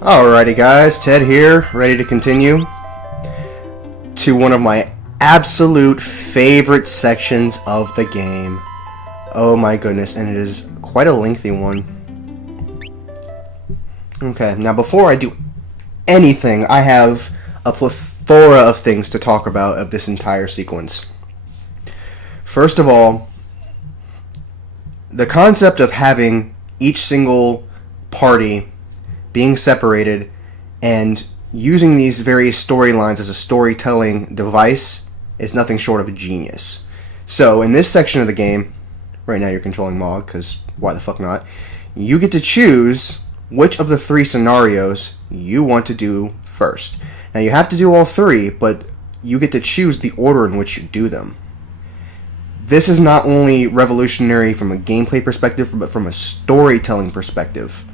Alrighty guys, Ted here, ready to continue to one of my absolute favorite sections of the game. Oh my goodness, and it is quite a lengthy one. Okay, now before I do anything, I have a plethora of things to talk about of this entire sequence. First of all, the concept of having each single party being separated and using these various storylines as a storytelling device is nothing short of a genius. So in this section of the game, right now you're controlling Mog, because why the fuck not, you get to choose which of the three scenarios you want to do first. Now you have to do all three, but you get to choose the order in which you do them. This is not only revolutionary from a gameplay perspective, but from a storytelling perspective.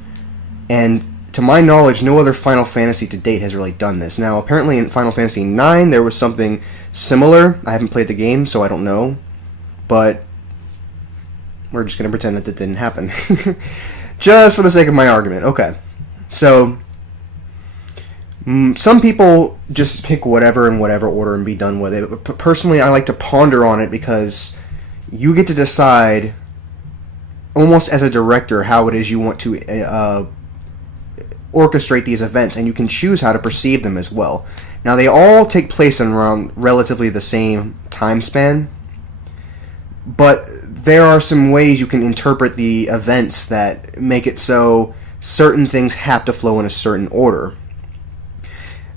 And to my knowledge, no other Final Fantasy to date has really done this. Now, apparently in Final Fantasy IX, there was something similar. I haven't played the game, so I don't know. But we're just going to pretend that didn't happen. Just for the sake of my argument. Okay. So, some people just pick whatever in whatever order and be done with it. But personally, I like to ponder on it because you get to decide, almost as a director, how it is you want to orchestrate these events, and you can choose how to perceive them as well. Now, they all take place in around relatively the same time span, but there are some ways you can interpret the events that make it so certain things have to flow in a certain order.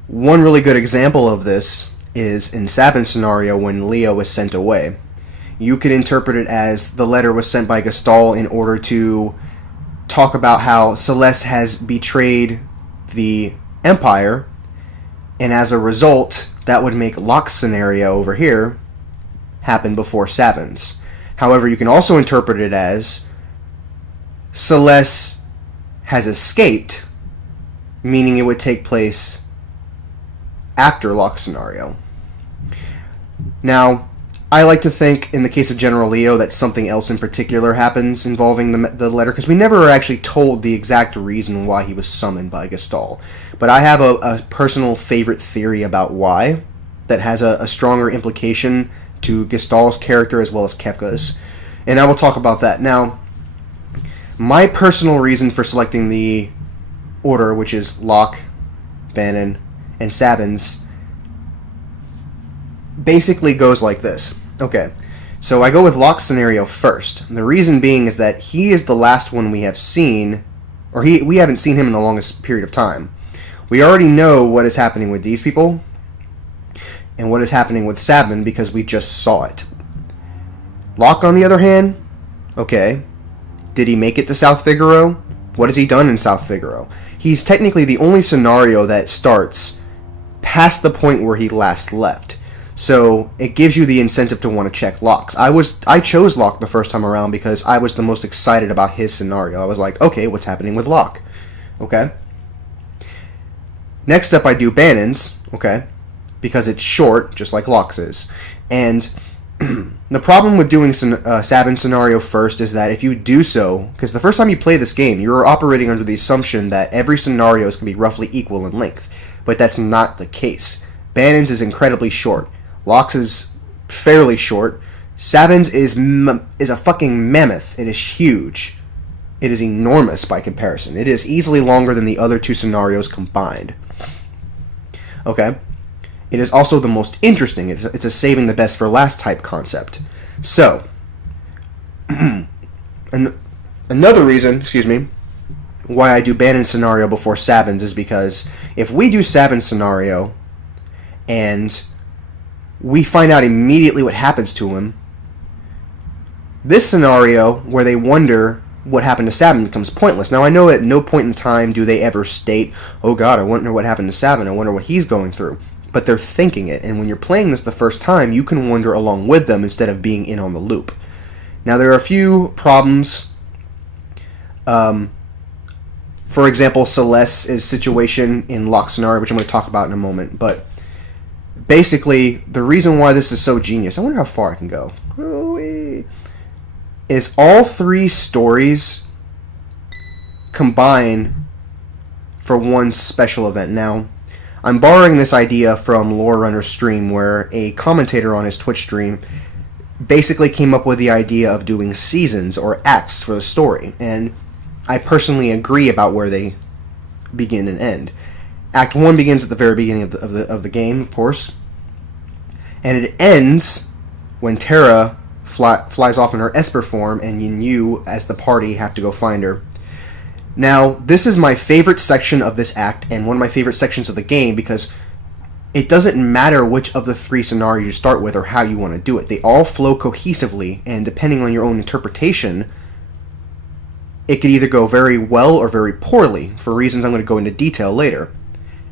One really good example of this is in Sabin's scenario when Leo was sent away. You could interpret it as the letter was sent by Gestalt in order to talk about how Celeste has betrayed the Empire, and as a result, that would make Locke's scenario over here happen before Sabin's. However, you can also interpret it as Celeste has escaped, meaning it would take place after Locke's scenario. Now, I like to think, in the case of General Leo, that something else in particular happens involving the letter, because we never are actually told the exact reason why he was summoned by Gestalt. But I have a personal favorite theory about why, that has a stronger implication to Gestalt's character as well as Kefka's, and I will talk about that. Now, my personal reason for selecting the order, which is Locke, Banon, and Sabin's, basically goes like this. Okay, so I go with Locke's scenario first. The reason being is that he is the last one we have seen, or we haven't seen him in the longest period of time. We already know what is happening with these people, and what is happening with Sabin because we just saw it. Locke, on the other hand, okay, did he make it to South Figaro? What has he done in South Figaro? He's technically the only scenario that starts past the point where he last left. So it gives you the incentive to want to check Locke's. I chose Locke the first time around because I was the most excited about his scenario. I was like, okay, what's happening with Locke? Okay. Next up, I do Banon's, okay, because it's short, just like Locke's is. And the problem with doing Sabin's scenario first is that if you do so, because the first time you play this game, you're operating under the assumption that every scenario is going to be roughly equal in length, but that's not the case. Banon's is incredibly short. Locke's is fairly short. Sabin's is a fucking mammoth. It is huge. It is enormous by comparison. It is easily longer than the other two scenarios combined. Okay. It is also the most interesting. It's a saving the best for last type concept. So, another reason, why I do Banon's scenario before Sabin's is because if we do Sabin's scenario and we find out immediately what happens to him, this scenario where they wonder what happened to Sabin becomes pointless. Now, I know at no point in time do they ever state, oh god, I wonder what happened to Sabin, I wonder what he's going through. But they're thinking it, and when you're playing this the first time, you can wonder along with them instead of being in on the loop. Now, there are a few problems. For example, Celeste's situation in Locke's scenario, which I'm going to talk about in a moment, but basically, the reason why this is so genius, I wonder how far I can go, is all three stories combine for one special event. Now, I'm borrowing this idea from Lore Runner's stream, where a commentator on his Twitch stream basically came up with the idea of doing seasons or acts for the story, and I personally agree about where they begin and end. Act 1 begins at the very beginning of the game, of course, and it ends when Terra flies off in her Esper form, and you, as the party, have to go find her. Now, this is my favorite section of this act, and one of my favorite sections of the game, because it doesn't matter which of the 3 scenarios you start with or how you want to do it. They all flow cohesively, and depending on your own interpretation, it could either go very well or very poorly, for reasons I'm going to go into detail later.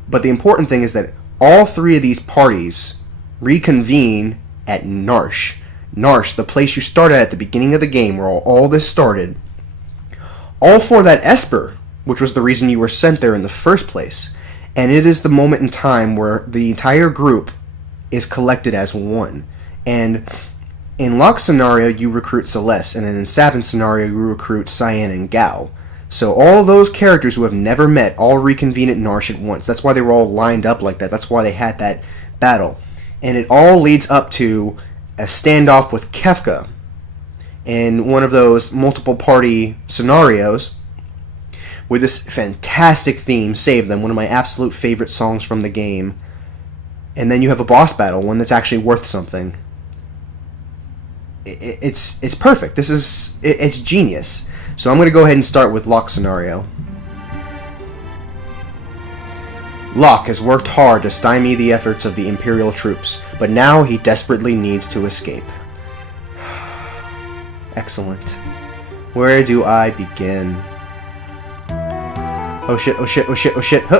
But the important thing is that all 3 of these parties reconvene at Narsh. Narsh, the place you started at the beginning of the game, where all this started, all for that Esper, which was the reason you were sent there in the first place. And it is the moment in time where the entire group is collected as one. And in Locke's scenario, you recruit Celeste, and then in Sabin's scenario, you recruit Cyan and Gao. So all those characters who have never met all reconvene at Narsh at once. That's why they were all lined up like that. That's why they had that battle. And it all leads up to a standoff with Kefka in one of those multiple party scenarios, with this fantastic theme, Save Them, one of my absolute favorite songs from the game. And then you have a boss battle, one that's actually worth something. It's perfect. It's genius. So I'm going to go ahead and start with Locke's scenario. Locke has worked hard to stymie the efforts of the Imperial troops, but now he desperately needs to escape. Excellent. Where do I begin? Oh shit, oh shit, oh shit, oh shit. Huh.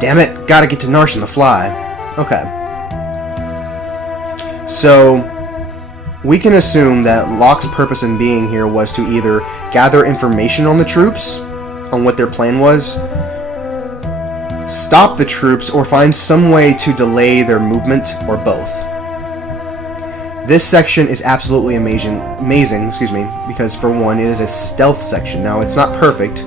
Damn it, gotta get to Narsh on the fly. Okay. So, we can assume that Locke's purpose in being here was to either gather information on the troops, on what their plan was, stop the troops, or find some way to delay their movement, or both. This section is absolutely amazing, because for one, it is a stealth section. Now, it's not perfect.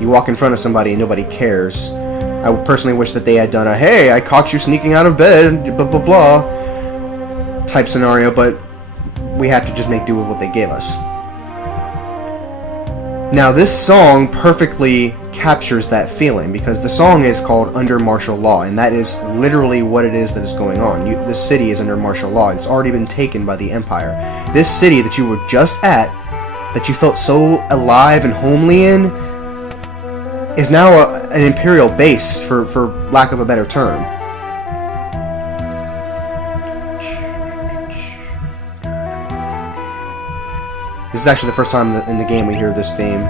You walk in front of somebody and nobody cares. I would personally wish that they had done a, hey, I caught you sneaking out of bed, blah, blah, blah, type scenario, but we have to just make do with what they gave us. Now, this song perfectly captures that feeling, because the song is called Under Martial Law, and that is literally what it is that is going on. This city is under martial law. It's already been taken by the Empire. This city that you were just at, that you felt so alive and homely in, is now an Imperial base, for lack of a better term. This is actually the first time in the game we hear this theme.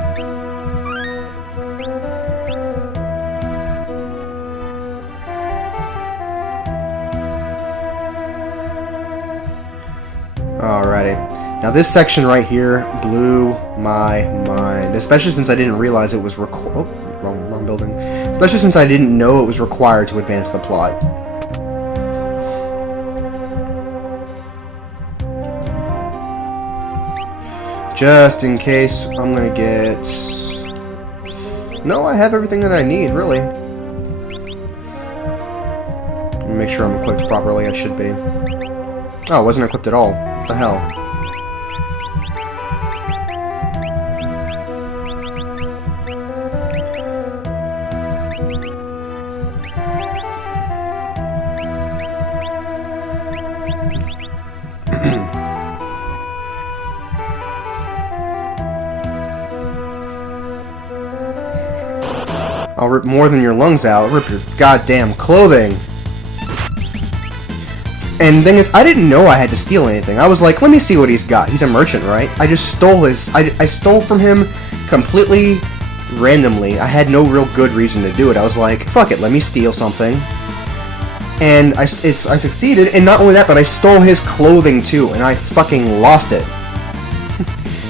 Alrighty. Now this section right here blew my mind, especially since I didn't realize it was wrong building. Especially since I didn't know it was required to advance the plot. Just in case, I'm gonna get... No, I have everything that I need, really. Let me make sure I'm equipped properly. I should be. Oh, I wasn't equipped at all. What the hell? I'll rip more than your lungs out. I'll rip your goddamn clothing. And the thing is, I didn't know I had to steal anything. I was like, let me see what he's got. He's a merchant, right? I just stole his... I stole from him completely randomly. I had no real good reason to do it. I was like, fuck it, let me steal something. And I succeeded, and not only that, but I stole his clothing too, and I fucking lost it.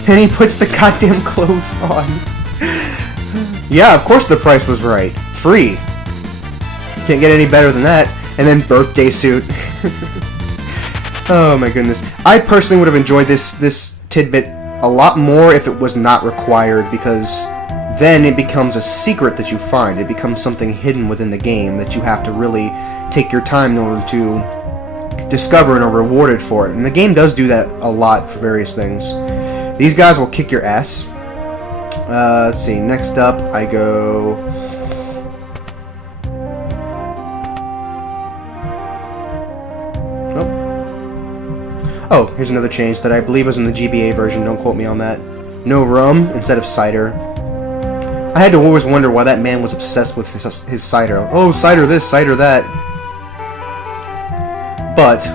And he puts the goddamn clothes on. Yeah, of course the price was right. Free. Can't get any better than that. And then birthday suit. Oh my goodness. I personally would have enjoyed this tidbit A lot more if it was not required, because then it becomes a secret that you find. It becomes something hidden within the game that you have to really take your time in order to discover and are rewarded for it. And the game does do that a lot for various things. These guys will kick your ass. Let's see, next up I go... Oh, here's another change that I believe was in the GBA version, don't quote me on that. No rum instead of cider. I had to always wonder why that man was obsessed with his cider. Oh, cider this, cider that. But,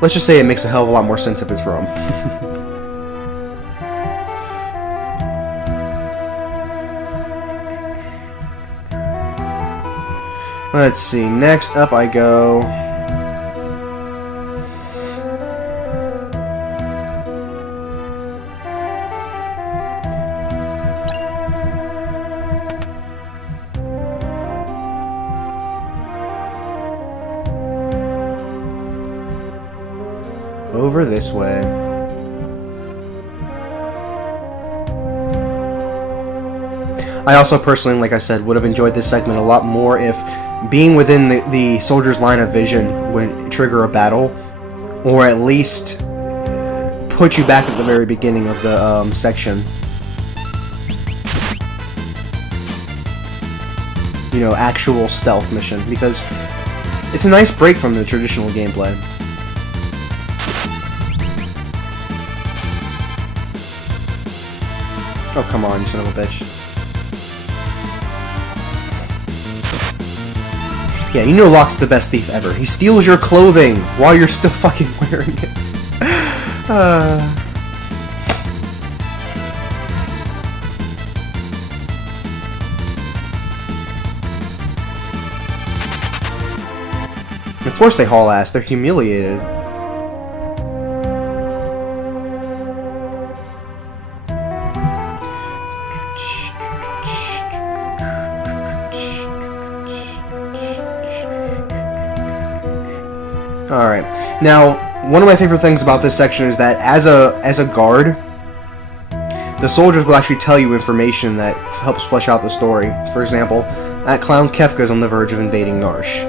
let's just say it makes a hell of a lot more sense if it's rum. Let's see, next up I go... over this way. I also personally, like I said, would have enjoyed this segment a lot more if being within the soldier's line of vision would trigger a battle, or at least put you back at the very beginning of the section. You know, actual stealth mission, because it's a nice break from the traditional gameplay. Oh, come on, you son of a bitch. Yeah, you know Locke's the best thief ever. He steals your clothing while you're still fucking wearing it. Of course they haul ass. They're humiliated. Alright, now, one of my favorite things about this section is that as a guard, the soldiers will actually tell you information that helps flesh out the story. For example, that clown Kefka is on the verge of invading Narsh.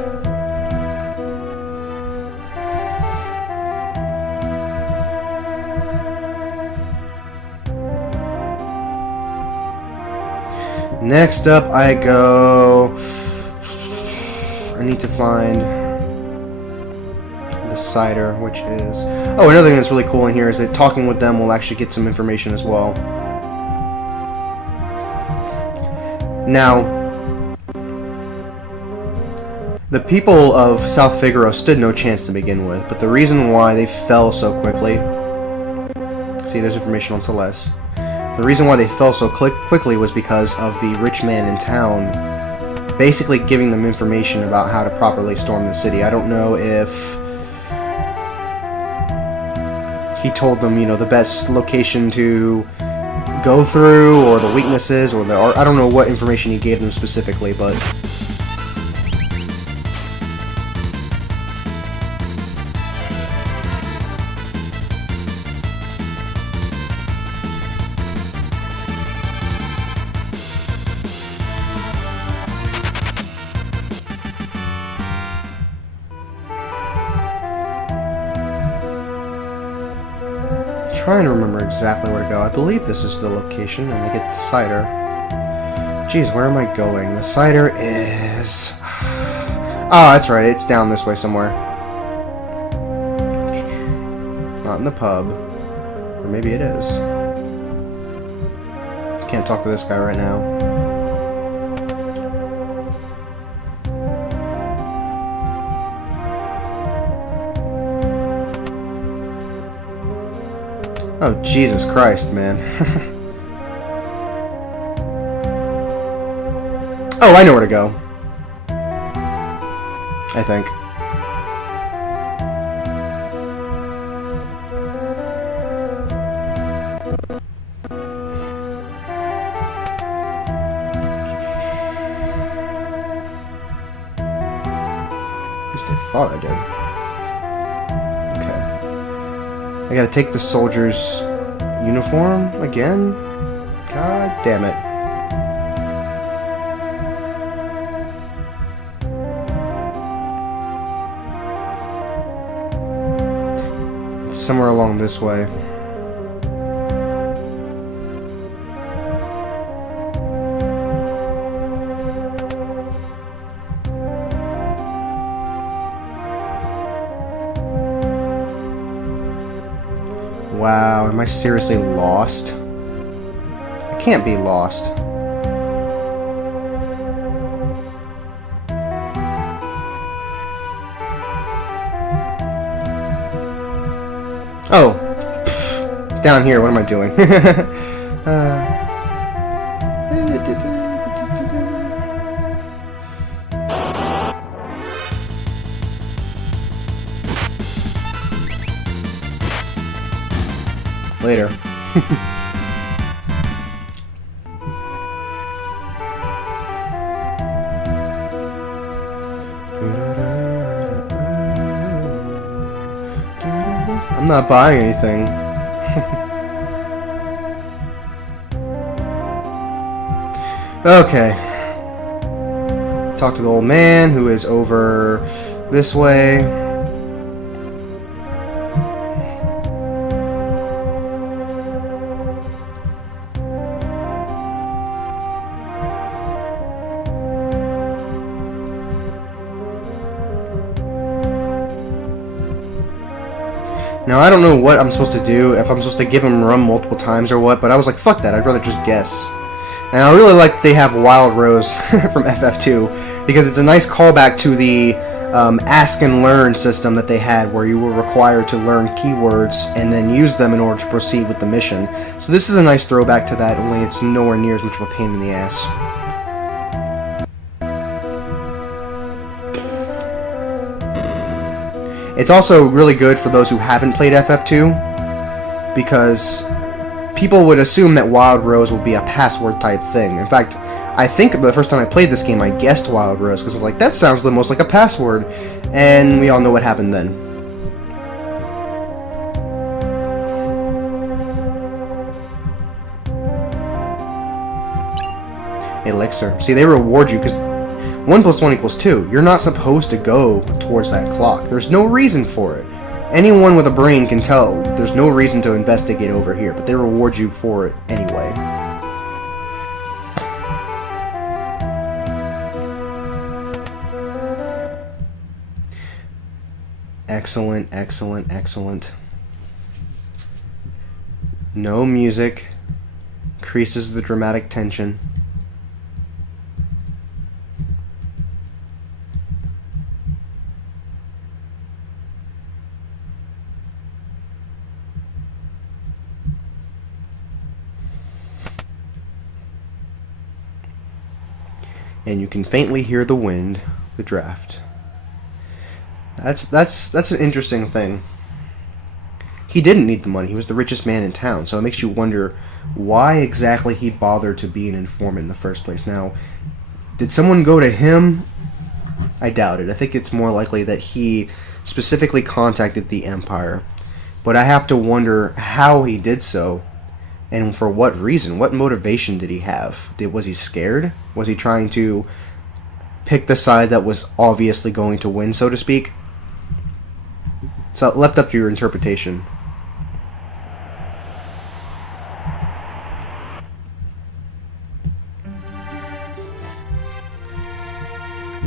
Next up I go... I need to find... the cider, which is... Oh, another thing that's really cool in here is that talking with them will actually get some information as well. Now, the people of South Figaro stood no chance to begin with, but the reason why they fell so quickly... See, there's information on Teles. The reason why they fell so quickly was because of the rich man in town basically giving them information about how to properly storm the city. I don't know if he told them, you know, the best location to go through, or the weaknesses, or I don't know what information he gave them specifically, but... trying to remember exactly where to go. I believe this is the location, and I get the cider. Jeez, where am I going? The cider is... Oh, that's right, it's down this way somewhere. Not in the pub. Or maybe it is. Can't talk to this guy right now. Oh, Jesus Christ, man. Oh, I know where to go. I think. At least I thought I did. I gotta take the soldiers Uniform again? God damn it. It's somewhere along this way. Wow, am I seriously lost? I can't be lost. Oh, pff, down here, what am I doing? Later. I'm not buying anything. Okay. Talk to the old man who is over this way. Now, I don't know what I'm supposed to do, if I'm supposed to give him rum multiple times or what, but I was like, fuck that, I'd rather just guess. And I really like they have Wild Rose from FF2, because it's a nice callback to the Ask and Learn system that they had, where you were required to learn keywords and then use them in order to proceed with the mission. So this is a nice throwback to that, only it's nowhere near as much of a pain in the ass. It's also really good for those who haven't played FF2, because people would assume that Wild Rose would be a password type thing. In fact, I think the first time I played this game I guessed Wild Rose, because I was like, that sounds the most like a password, and we all know what happened then. Elixir. See, they reward you, because 1 + 1 = 2. You're not supposed to go towards that clock. There's no reason for it. Anyone with a brain can tell that there's no reason to investigate over here, but they reward you for it anyway. Excellent, excellent, excellent. No music. Increases the dramatic tension. And you can faintly hear the wind, the draft. That's an interesting thing. He didn't need the money. He was the richest man in town, so it makes you wonder why exactly he bothered to be an informant in the first place. Now, did someone go to him? I doubt it. I think it's more likely that he specifically contacted the Empire. But I have to wonder how he did so. And for what reason? What motivation did he have? Was he scared? Was he trying to pick the side that was obviously going to win, so to speak? So left up to your interpretation.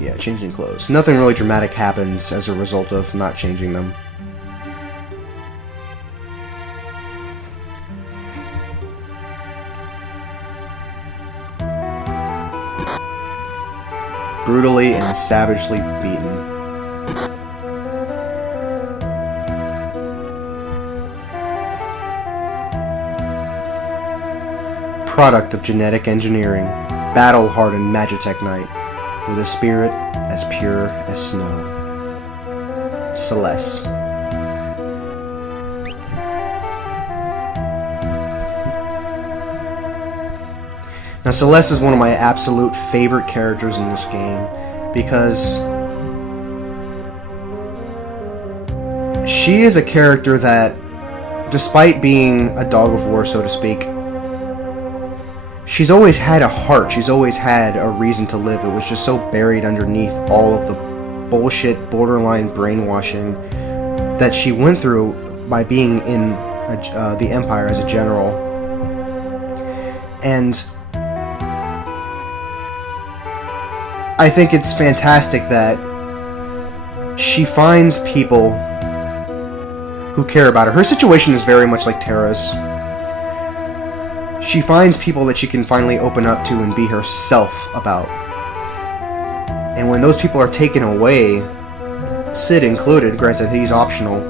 Yeah, changing clothes. Nothing really dramatic happens as a result of not changing them. Brutally and savagely beaten. Product of genetic engineering, battle-hardened Magitech Knight, with a spirit as pure as snow. Celeste. Now, Celeste is one of my absolute favorite characters in this game, because she is a character that despite being a dog of war, so to speak, she's always had a heart. She's always had a reason to live. It was just so buried underneath all of the bullshit, borderline brainwashing that she went through by being in the Empire as a general. And I think it's fantastic that she finds people who care about her. Her situation is very much like Tara's. She finds people that she can finally open up to and be herself about. And when those people are taken away, Sid included, granted he's optional,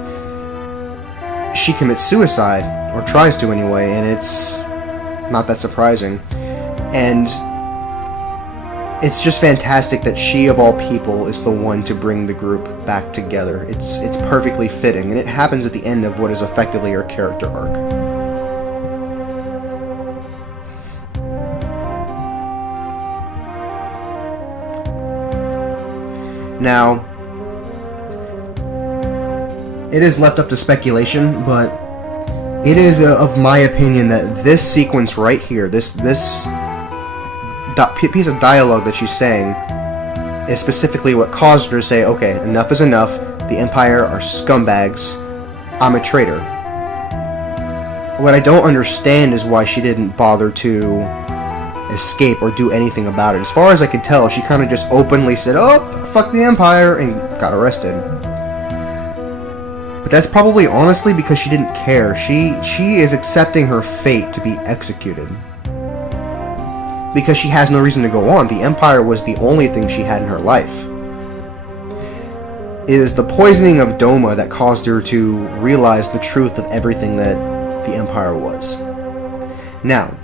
she commits suicide, or tries to anyway, and it's not that surprising. And it's just fantastic that she, of all people, is the one to bring the group back together. It's perfectly fitting, and it happens at the end of what is effectively her character arc. Now, it is left up to speculation, but it is of my opinion that this sequence right here, this piece of dialogue that she's saying, is specifically what caused her to say, okay, enough is enough, the Empire are scumbags, I'm a traitor. What I don't understand is why she didn't bother to escape or do anything about it. As far as I could tell, she kind of just openly said, oh, fuck the Empire, and got arrested. But that's probably honestly because she didn't care. She is accepting her fate to be executed. Because she has no reason to go on. The Empire was the only thing she had in her life. It is the poisoning of Doma that caused her to realize the truth of everything that the Empire was. Now,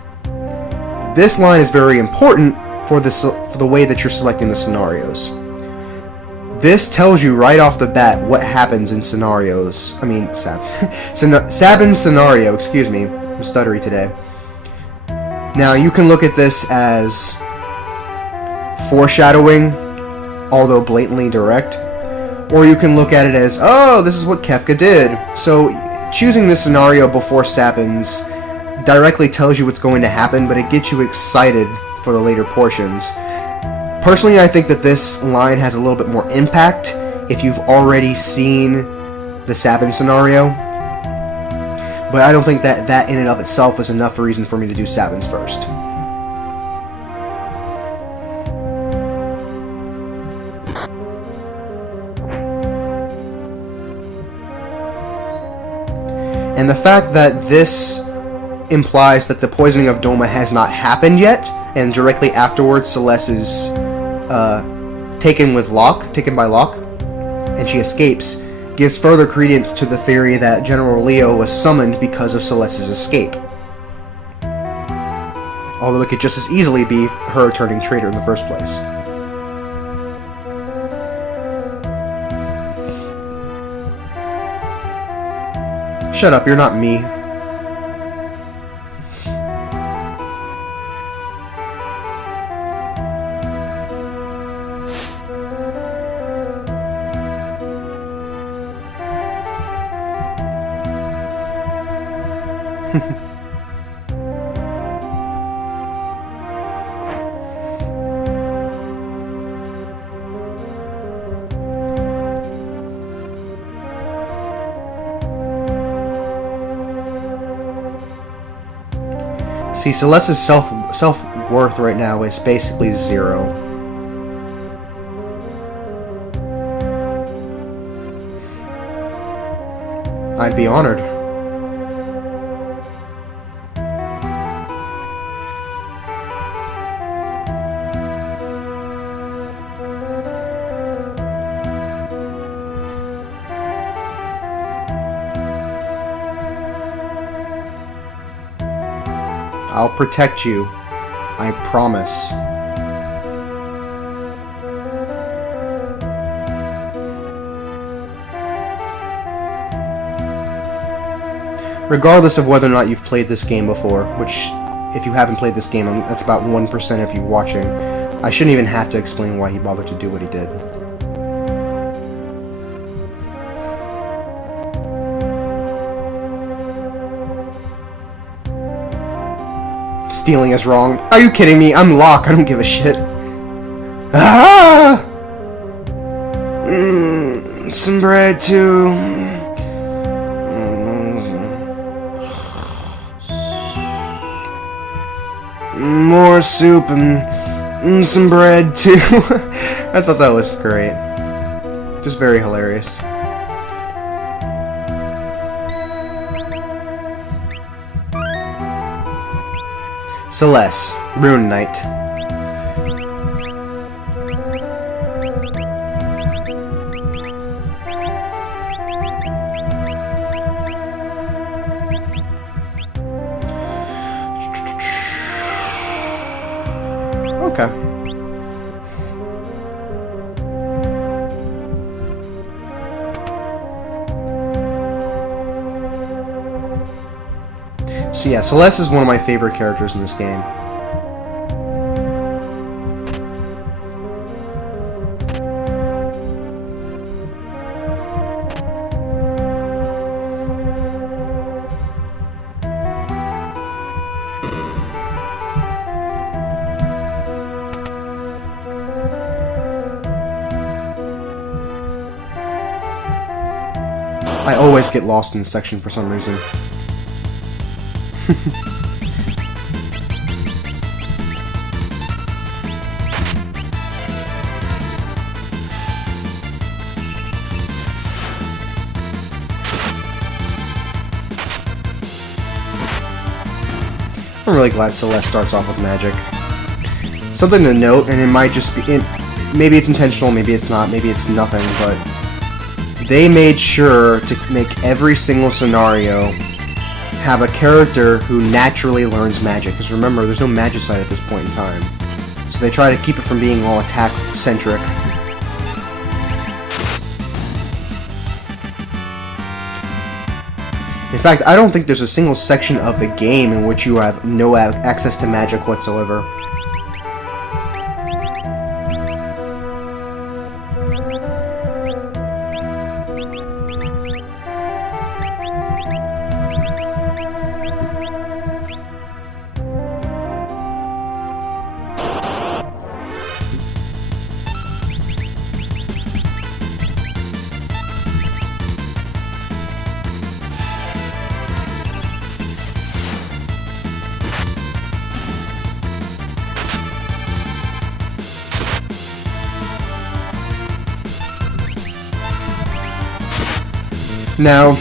this line is very important for the way that you're selecting the scenarios. This tells you right off the bat what happens in scenarios. I mean, Sabin's scenario, excuse me, I'm stuttery today. Now, you can look at this as foreshadowing, although blatantly direct, or you can look at it as, oh, this is what Kefka did. So, choosing this scenario before Sabin's directly tells you what's going to happen, but it gets you excited for the later portions. Personally, I think that this line has a little bit more impact if you've already seen the Sabin scenario. But I don't think that in and of itself is enough reason for me to do Sabin's first. And the fact that this implies that the poisoning of Doma has not happened yet, and directly afterwards Celeste is taken by Locke, and she escapes, gives further credence to the theory that General Leo was summoned because of Celeste's escape. Although it could just as easily be her turning traitor in the first place. Shut up, you're not me. See, Celeste's self-worth right now is basically 0. I'd be honored. I'll protect you. I promise. Regardless of whether or not you've played this game before, which, if you haven't played this game, that's about 1% of you watching, I shouldn't even have to explain why he bothered to do what he did. Stealing is wrong. Are you kidding me? I'm Locke. I don't give a shit. Ah! Some bread too. More soup and some bread too. I thought that was great. Just very hilarious. Celeste, Rune Knight. Okay. So yeah, Celeste is one of my favorite characters in this game. I always get lost in this section for some reason. I'm really glad Celeste starts off with magic. Something to note, and it might just be... maybe it's intentional, maybe it's not, maybe it's nothing, but... they made sure to make every single scenario have a character who naturally learns magic. Because remember, there's no magicite at this point in time. So they try to keep it from being all attack-centric. In fact, I don't think there's a single section of the game in which you have no access to magic whatsoever. Now,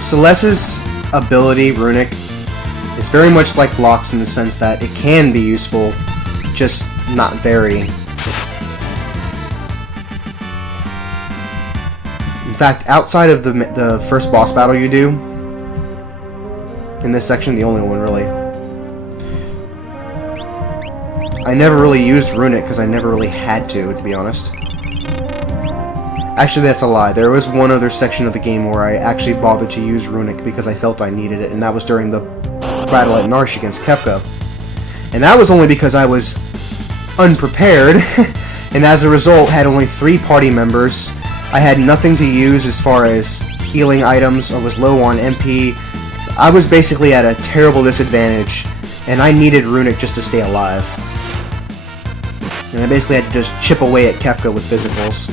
Celeste's ability, Runic, is very much like Locke's in the sense that it can be useful, just not very. In fact, outside of the first boss battle you do, in this section, the only one really, I never really used Runic because I never really had to be honest. Actually, that's a lie. There was one other section of the game where I actually bothered to use Runic because I felt I needed it, and that was during the battle at Narsh against Kefka. And that was only because I was unprepared, and as a result had only 3 party members. I had nothing to use as far as healing items, or was low on MP. I was basically at a terrible disadvantage, and I needed Runic just to stay alive. And I basically had to just chip away at Kefka with physicals.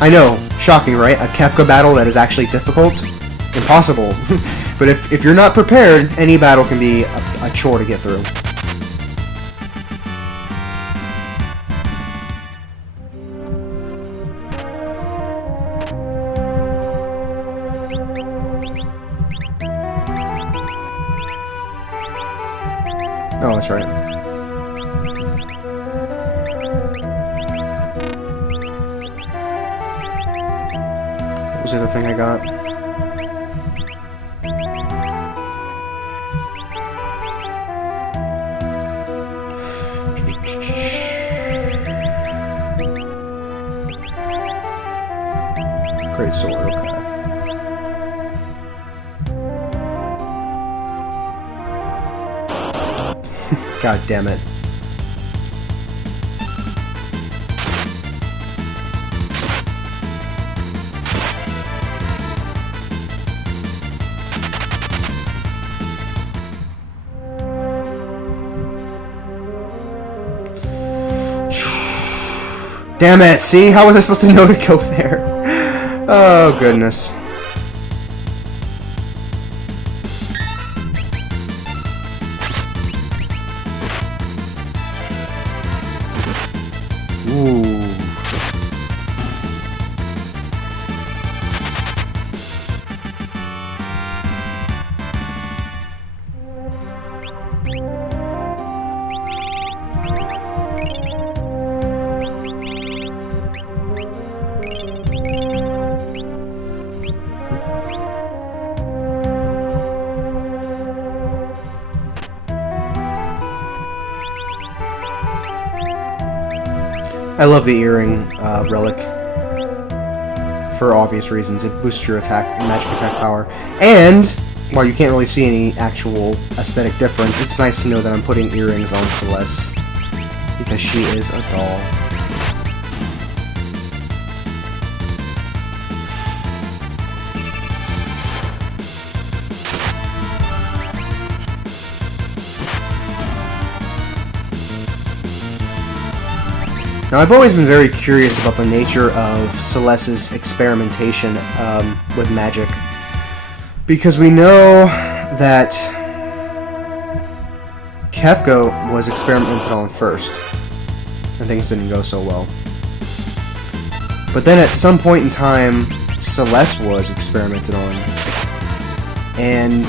I know, shocking, right? A Kefka battle that is actually difficult? Impossible. But if you're not prepared, any battle can be a chore to get through. Oh, that's right. What was the other thing I got? Great sword, okay. God damn it. Damn it, see? How was I supposed to know to go there? Oh, goodness. Ooh. I love the earring relic for obvious reasons. It boosts your attack, magic attack power, and while you can't really see any actual aesthetic difference, it's nice to know that I'm putting earrings on Celeste because she is a doll. Now, I've always been very curious about the nature of Celeste's experimentation with magic, because we know that Kefka was experimented on first, and things didn't go so well. But then at some point in time, Celeste was experimented on, and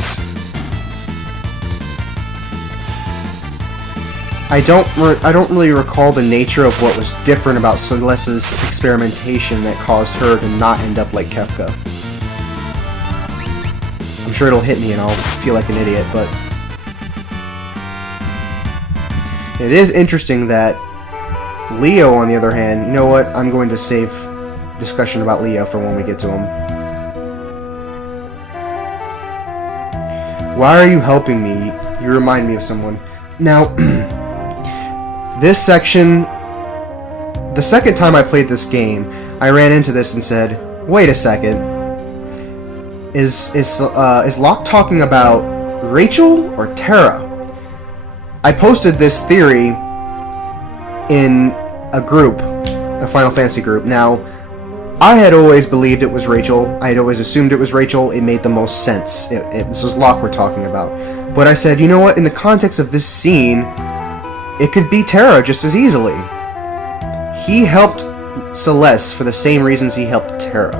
I don't really recall the nature of what was different about Celeste's experimentation that caused her to not end up like Kefka. I'm sure it'll hit me and I'll feel like an idiot, but it is interesting that Leo, on the other hand, you know what? I'm going to save discussion about Leo for when we get to him. Why are you helping me? You remind me of someone. Now, this section, the second time I played this game, I ran into this and said, wait a second, is Locke talking about Rachel or Tara? I posted this theory in a group, a Final Fantasy group. Now, I had always believed it was Rachel. I had always assumed it was Rachel. It made the most sense. This was Locke we're talking about. But I said, you know what, in the context of this scene, it could be Tara just as easily. He helped Celeste for the same reasons he helped Tara.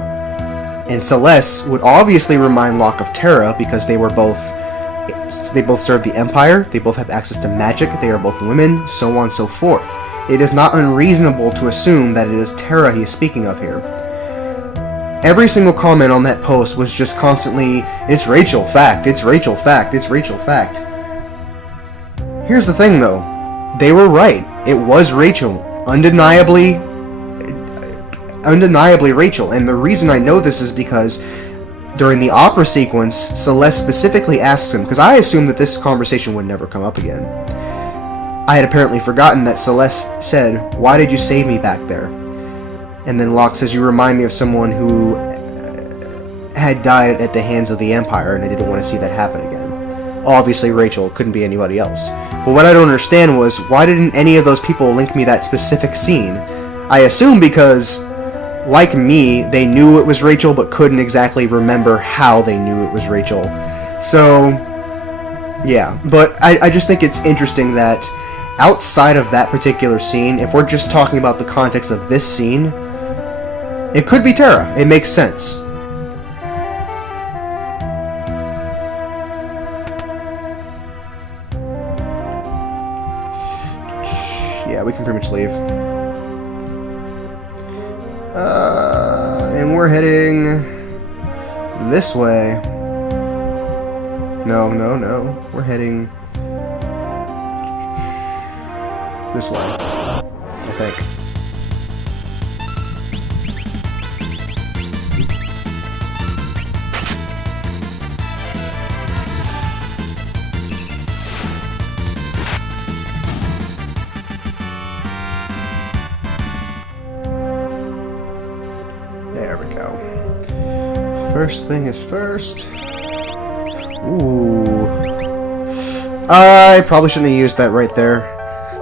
And Celeste would obviously remind Locke of Tara because they both served the Empire, they both have access to magic, they are both women, so on and so forth. It is not unreasonable to assume that it is Tara he is speaking of here. Every single comment on that post was just constantly, it's Rachel, fact, it's Rachel, fact, it's Rachel, fact. Here's the thing though. They were right. It was Rachel. Undeniably Rachel. And the reason I know this is because during the opera sequence, Celeste specifically asks him, because I assumed that this conversation would never come up again. I had apparently forgotten that Celeste said, why did you save me back there? And then Locke says, you remind me of someone who had died at the hands of the Empire, and I didn't want to see that happen again. Obviously Rachel, couldn't be anybody else. But what I don't understand was, why didn't any of those people link me that specific scene? I assume because, like me, they knew it was Rachel but couldn't exactly remember how they knew it was Rachel. So, yeah. But I just think it's interesting that outside of that particular scene, if we're just talking about the context of this scene, it could be Tara. It makes sense. Yeah, we can pretty much leave. And we're heading this way. No. We're heading this way, I think. There we go. First thing is first. Ooh. I probably shouldn't have used that right there.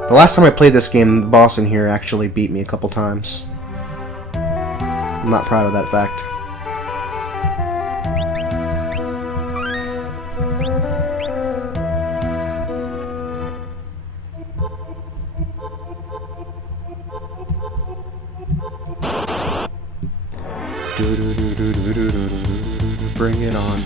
The last time I played this game, the boss in here actually beat me a couple times. I'm not proud of that fact. Bring it on.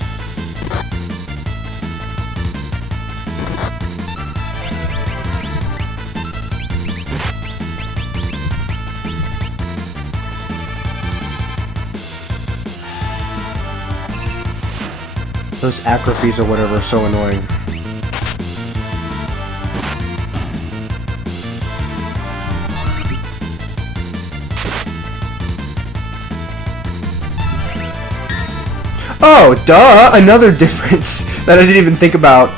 Those acrophies or whatever are so annoying. Oh, duh! Another difference that I didn't even think about.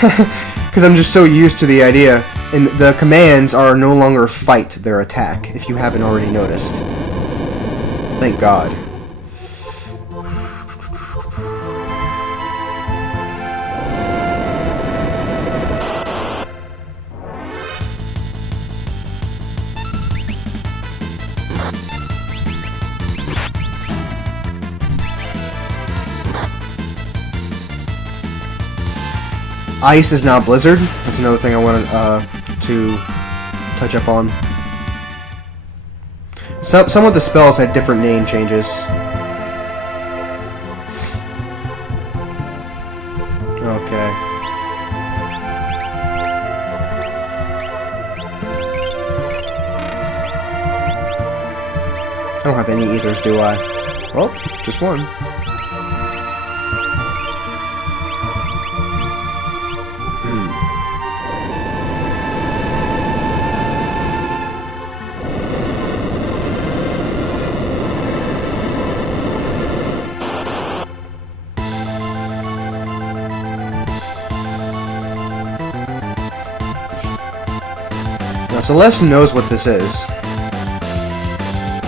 Because I'm just so used to the idea. And the commands are no longer fight, they're attack, if you haven't already noticed. Thank God. Ice is now Blizzard. That's another thing I wanted to touch up on. Some of the spells had different name changes. Okay. I don't have any ethers, do I? Well, just one. Now, Celeste knows what this is.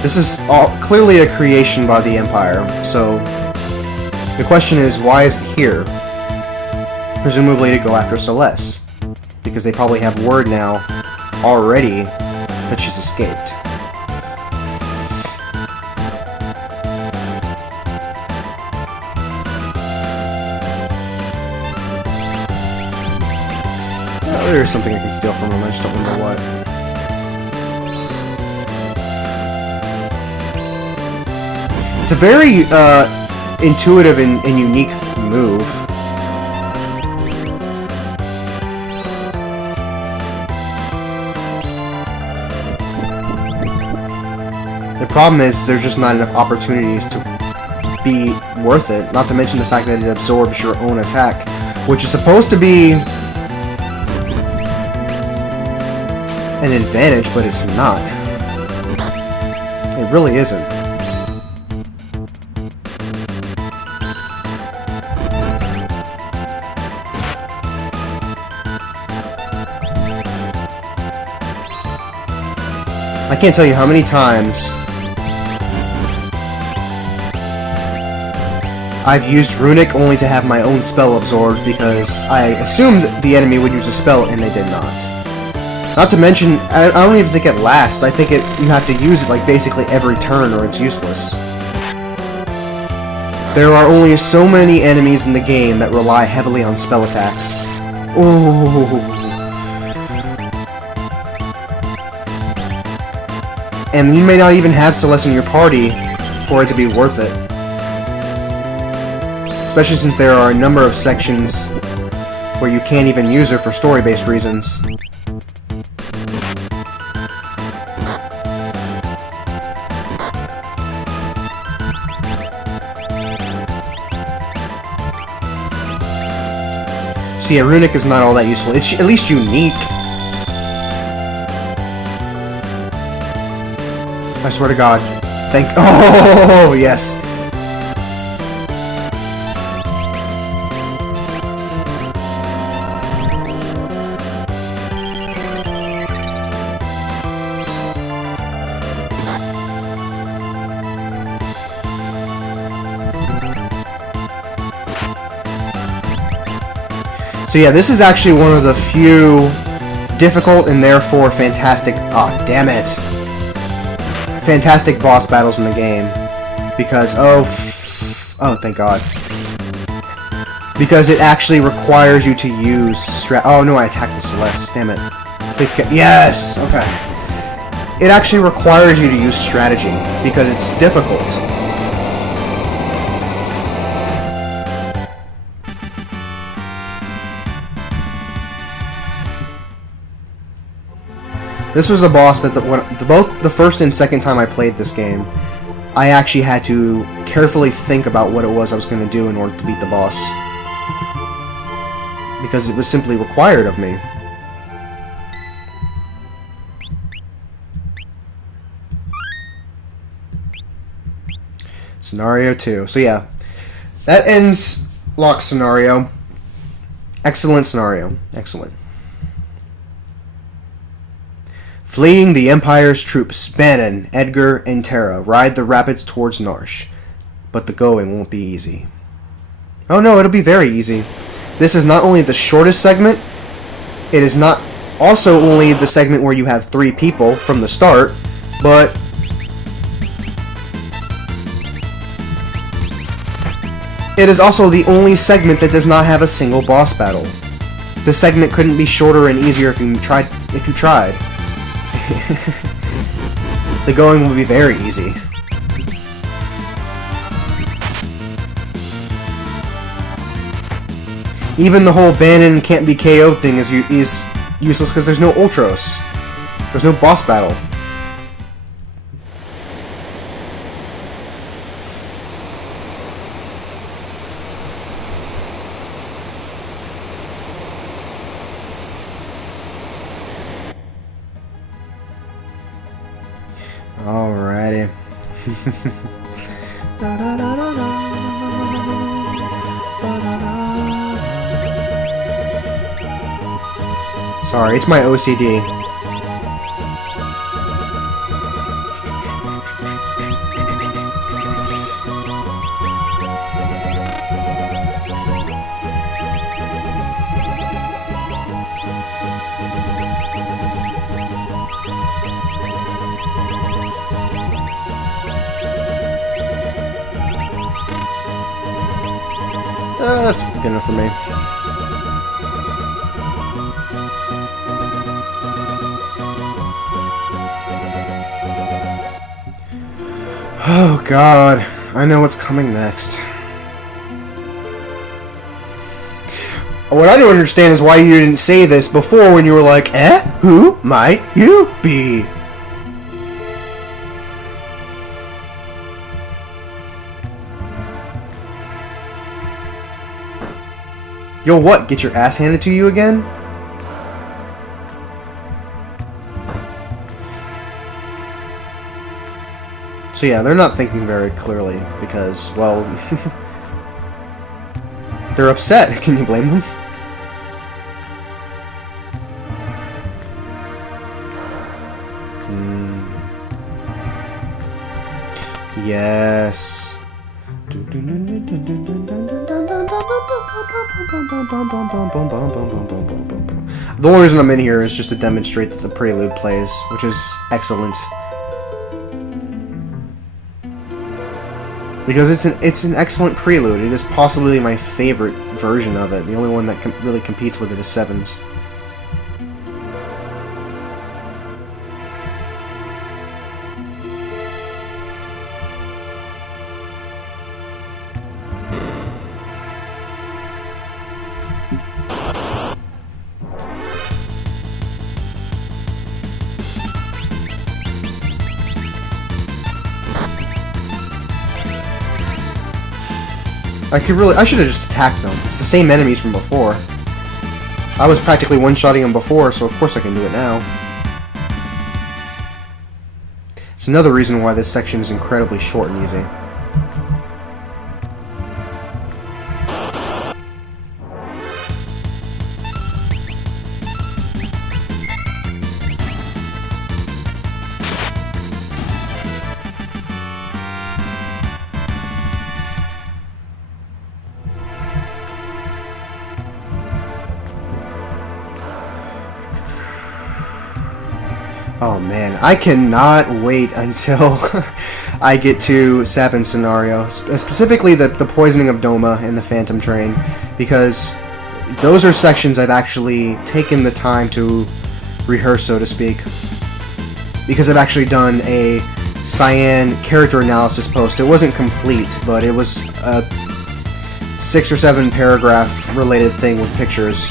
This is clearly a creation by the Empire, so the question is, why is it here? Presumably to go after Celeste, because they probably have word now already that she's escaped. Oh, there's something I can steal from them, I just don't remember what. It's a very intuitive and unique move. The problem is there's just not enough opportunities to be worth it, not to mention the fact that it absorbs your own attack, which is supposed to be an advantage, but it's not. It really isn't. I can't tell you how many times I've used Runic only to have my own spell absorbed because I assumed the enemy would use a spell and they did not. Not to mention, I don't even think it lasts. I think you have to use it like basically every turn or it's useless. There are only so many enemies in the game that rely heavily on spell attacks. Ooh. And you may not even have Celeste in your party for it to be worth it. Especially since there are a number of sections where you can't even use her for story-based reasons. So yeah, Runic is not all that useful. It's at least unique. I swear to God. Oh, yes. So yeah, this is actually one of the few difficult and therefore fantastic... Oh, damn it. Fantastic boss battles in the game. Because, oh, thank God. Because it actually requires you to use oh no, I attacked with Celeste. Damn it. Please get... Yes! Okay. It actually requires you to use strategy. Because it's difficult. This was a boss that both the first and second time I played this game, I actually had to carefully think about what it was I was going to do in order to beat the boss. Because it was simply required of me. Scenario 2. So yeah, that ends Locke's scenario. Excellent scenario. Excellent. Fleeing the Empire's troops, Banon, Edgar, and Terra ride the rapids towards Narsh. But the going won't be easy. Oh no, it'll be very easy. This is not only the shortest segment, it is not also only the segment where you have 3 people from the start, but it is also the only segment that does not have a single boss battle. The segment couldn't be shorter and easier if you tried. The going will be very easy. Even the whole Banon can't be KO'd thing is useless because there's no Ultros. There's no boss battle. Alrighty. Sorry, it's my OCD. That's good enough for me. Oh God, I know what's coming next. What I don't understand is why you didn't say this before when you were like, who might you be? Yo, what? Get your ass handed to you again? So yeah, they're not thinking very clearly because, well, they're upset. Can you blame them? Yes. The only reason I'm in here is just to demonstrate that the prelude plays, which is excellent. Because it's an excellent prelude. It is possibly my favorite version of it. The only one that really competes with it is Seven's. I should have just attacked them. It's the same enemies from before. I was practically one-shotting them before, so of course I can do it now. It's another reason why this section is incredibly short and easy. Oh man, I cannot wait until I get to Sabin scenario, specifically the poisoning of Doma and the Phantom Train, because those are sections I've actually taken the time to rehearse, so to speak, because I've actually done a Cyan character analysis post. It wasn't complete, but it was a 6 or 7 paragraph related thing with pictures.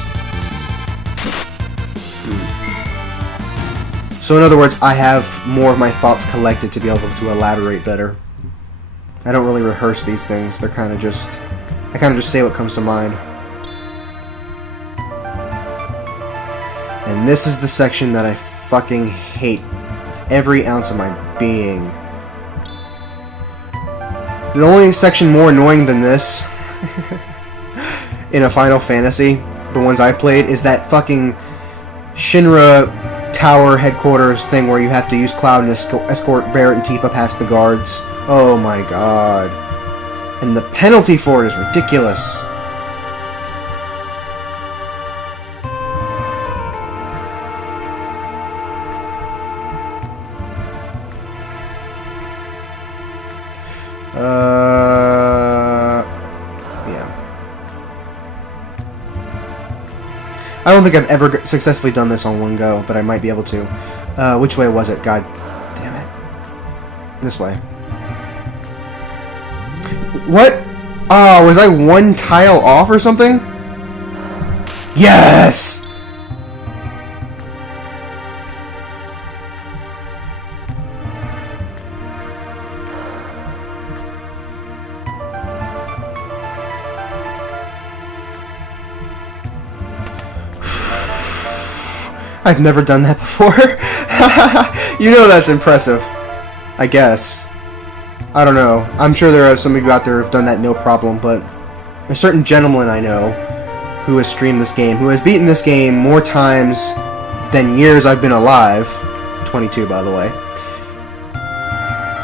So in other words, I have more of my thoughts collected to be able to elaborate better. I don't really rehearse these things. They're kind of just... I kind of just say what comes to mind. And this is the section that I fucking hate with every ounce of my being. The only section more annoying than this in a Final Fantasy, the ones I played, is that fucking Shinra Tower headquarters thing where you have to use Cloud and escort Barret and Tifa past the guards. Oh my god. And the penalty for it is ridiculous. Yeah. I don't think I've ever successfully done this on one go, but I might be able to. Which way was it? God damn it. This way. What? Oh, was I one tile off or something? Yes! I've never done that before. You know that's impressive. I guess. I don't know. I'm sure there are some of you out there who have done that no problem, but a certain gentleman I know who has streamed this game, who has beaten this game more times than years I've been alive, 22 by the way,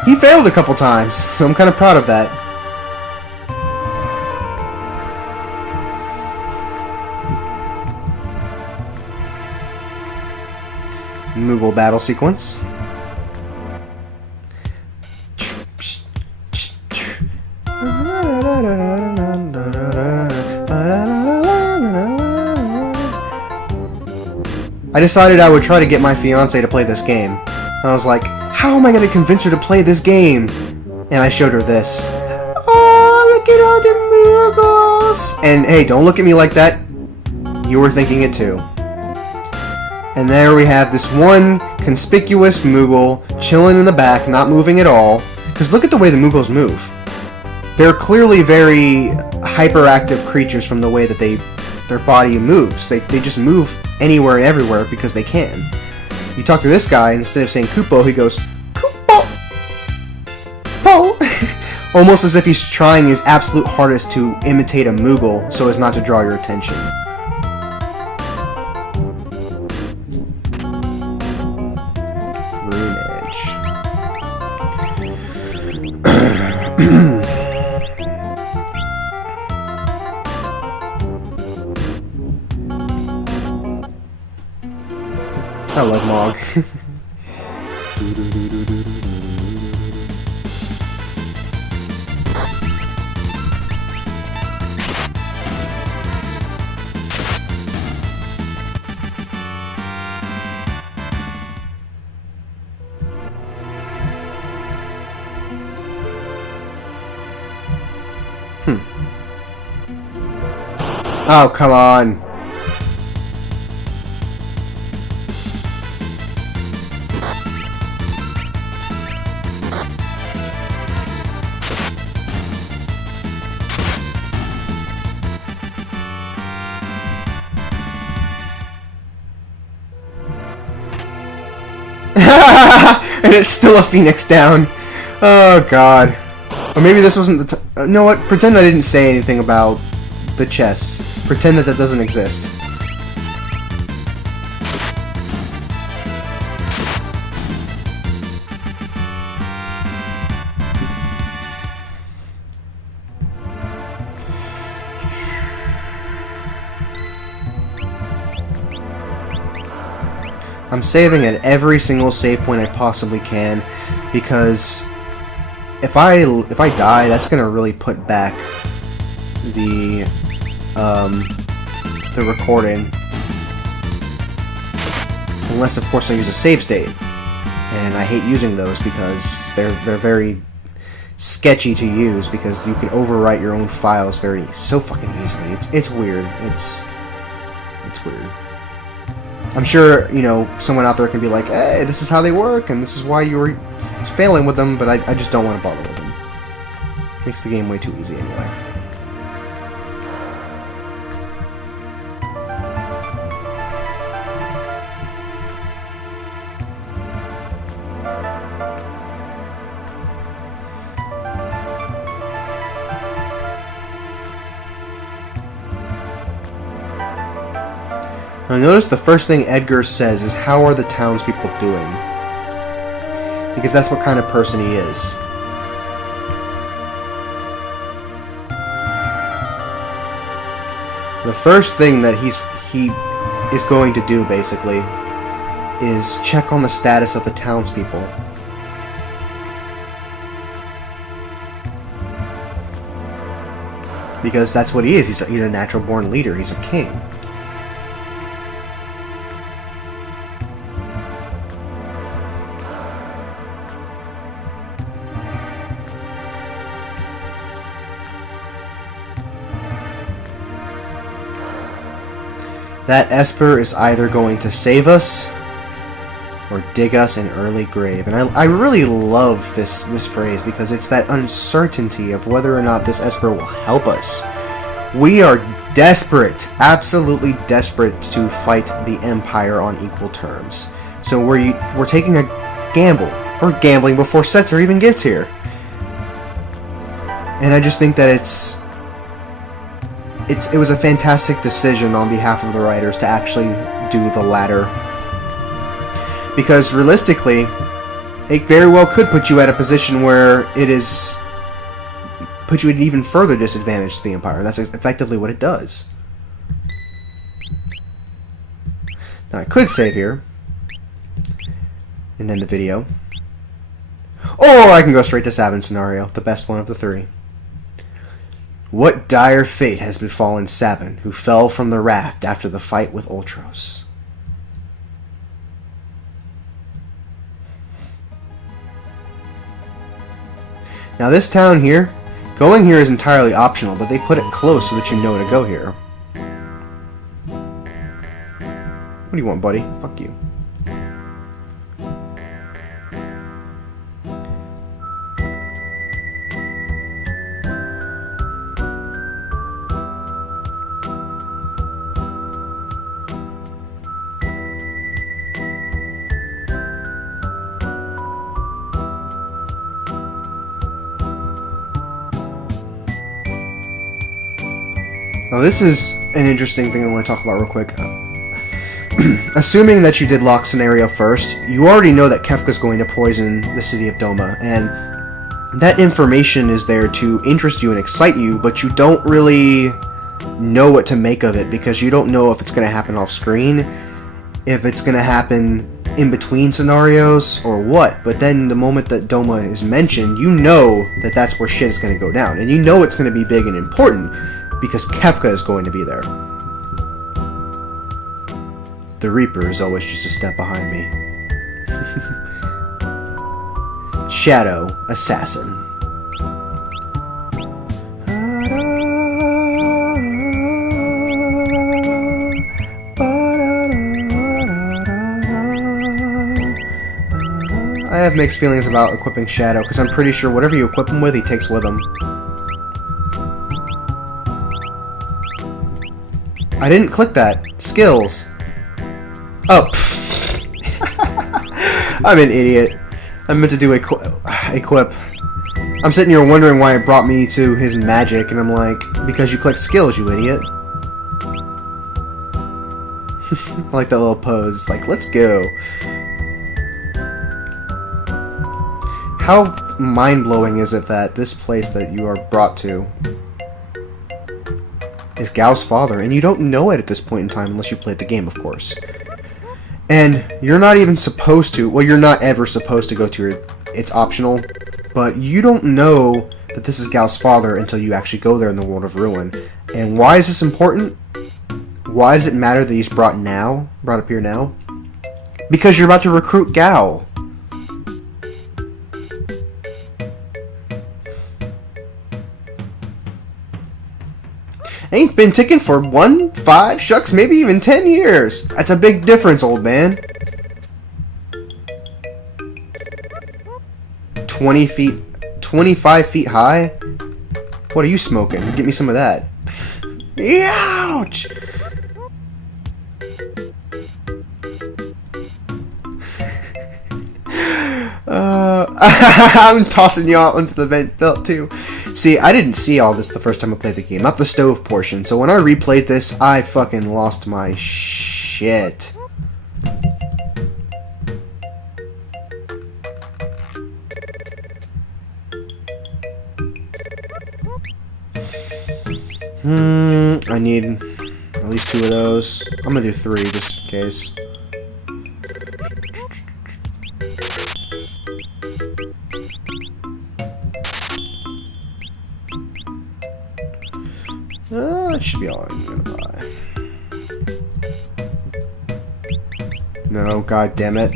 he failed a couple times, so I'm kind of proud of that. Moogle battle sequence. I decided I would try to get my fiance to play this game. I was like, how am I going to convince her to play this game? And I showed her this. Oh, look at all the Moogles! And hey, don't look at me like that. You were thinking it too. And there we have this one conspicuous Moogle chilling in the back, not moving at all. Because look at the way the Moogles move. They're clearly very hyperactive creatures from the way that their body moves. They just move anywhere and everywhere because they can. You talk to this guy, and instead of saying Kupo, he goes, Kupo! Po! Almost as if he's trying his absolute hardest to imitate a Moogle so as not to draw your attention. I love Mog. Oh, come on. And it's still a Phoenix down. Oh, God. Or maybe this wasn't the you know what? Pretend I didn't say anything about the chess. Pretend that doesn't exist. I'm saving at every single save point I possibly can, because if I die, that's gonna really put back the recording. Unless, of course, I use a save state, and I hate using those because they're very sketchy to use, because you can overwrite your own files so fucking easily. It's weird. It's weird. I'm sure, you know, someone out there can be like, hey, this is how they work, and this is why you were failing with them, but I just don't want to bother with them. Makes the game way too easy anyway. Now notice the first thing Edgar says is, how are the townspeople doing? Because that's what kind of person he is. The first thing that he is going to do, basically, is check on the status of the townspeople. Because that's what he is. He's a natural-born leader. He's a king. That Esper is either going to save us or dig us an early grave. And I really love this phrase, because it's that uncertainty of whether or not this Esper will help us. We are desperate, absolutely desperate to fight the Empire on equal terms. So we're taking a gamble. We're gambling before Setzer even gets here. And I just think that it was a fantastic decision on behalf of the writers to actually do the latter. Because realistically, it very well could put you at a position where put you at an even further disadvantage to the Empire. That's effectively what it does. Now I could save here and end the video. Or I can go straight to Sabin's scenario, the best one of the three. What dire fate has befallen Sabin, who fell from the raft after the fight with Ultros? Now this town here, going here is entirely optional, but they put it close so that you know to go here. What do you want, buddy? Fuck you. Now this is an interesting thing I want to talk about real quick. Assuming that you did Locke's scenario first, you already know that Kefka's going to poison the city of Doma, and that information is there to interest you and excite you, but you don't really know what to make of it, because you don't know if it's going to happen off screen, if it's going to happen in between scenarios, or what. But then the moment that Doma is mentioned, you know that that's where shit is going to go down, and you know it's going to be big and important, because Kefka is going to be there. The Reaper is always just a step behind me. Shadow Assassin. I have mixed feelings about equipping Shadow, because I'm pretty sure whatever you equip him with, he takes with him. I didn't click that. Skills. Oh. I'm an idiot. I meant to do equip. I'm sitting here wondering why it brought me to his magic, and I'm like, because you clicked skills, you idiot. I like that little pose. Like, let's go. How mind-blowing is it that this place that you are brought to is Gao's father, and you don't know it at this point in time unless you played the game, of course. And you're not even supposed to, well, you're not ever supposed to go to your, it's optional, but you don't know that this is Gao's father until you actually go there in the World of Ruin. And why is this important? Why does it matter that he's brought up here now? Because you're about to recruit Gao. Ain't been ticking for 5 shucks, maybe even 10 years. That's a big difference, old man. 20 feet, 25 feet high? What are you smoking? Get me some of that. Ouch! I'm tossing you out onto the vent belt too. See, I didn't see all this the first time I played the game, not the stove portion, so when I replayed this, I fucking lost my shit. I need at least 2 of those. I'm gonna do 3 just in case. That should be all I'm gonna buy. No, god damn it.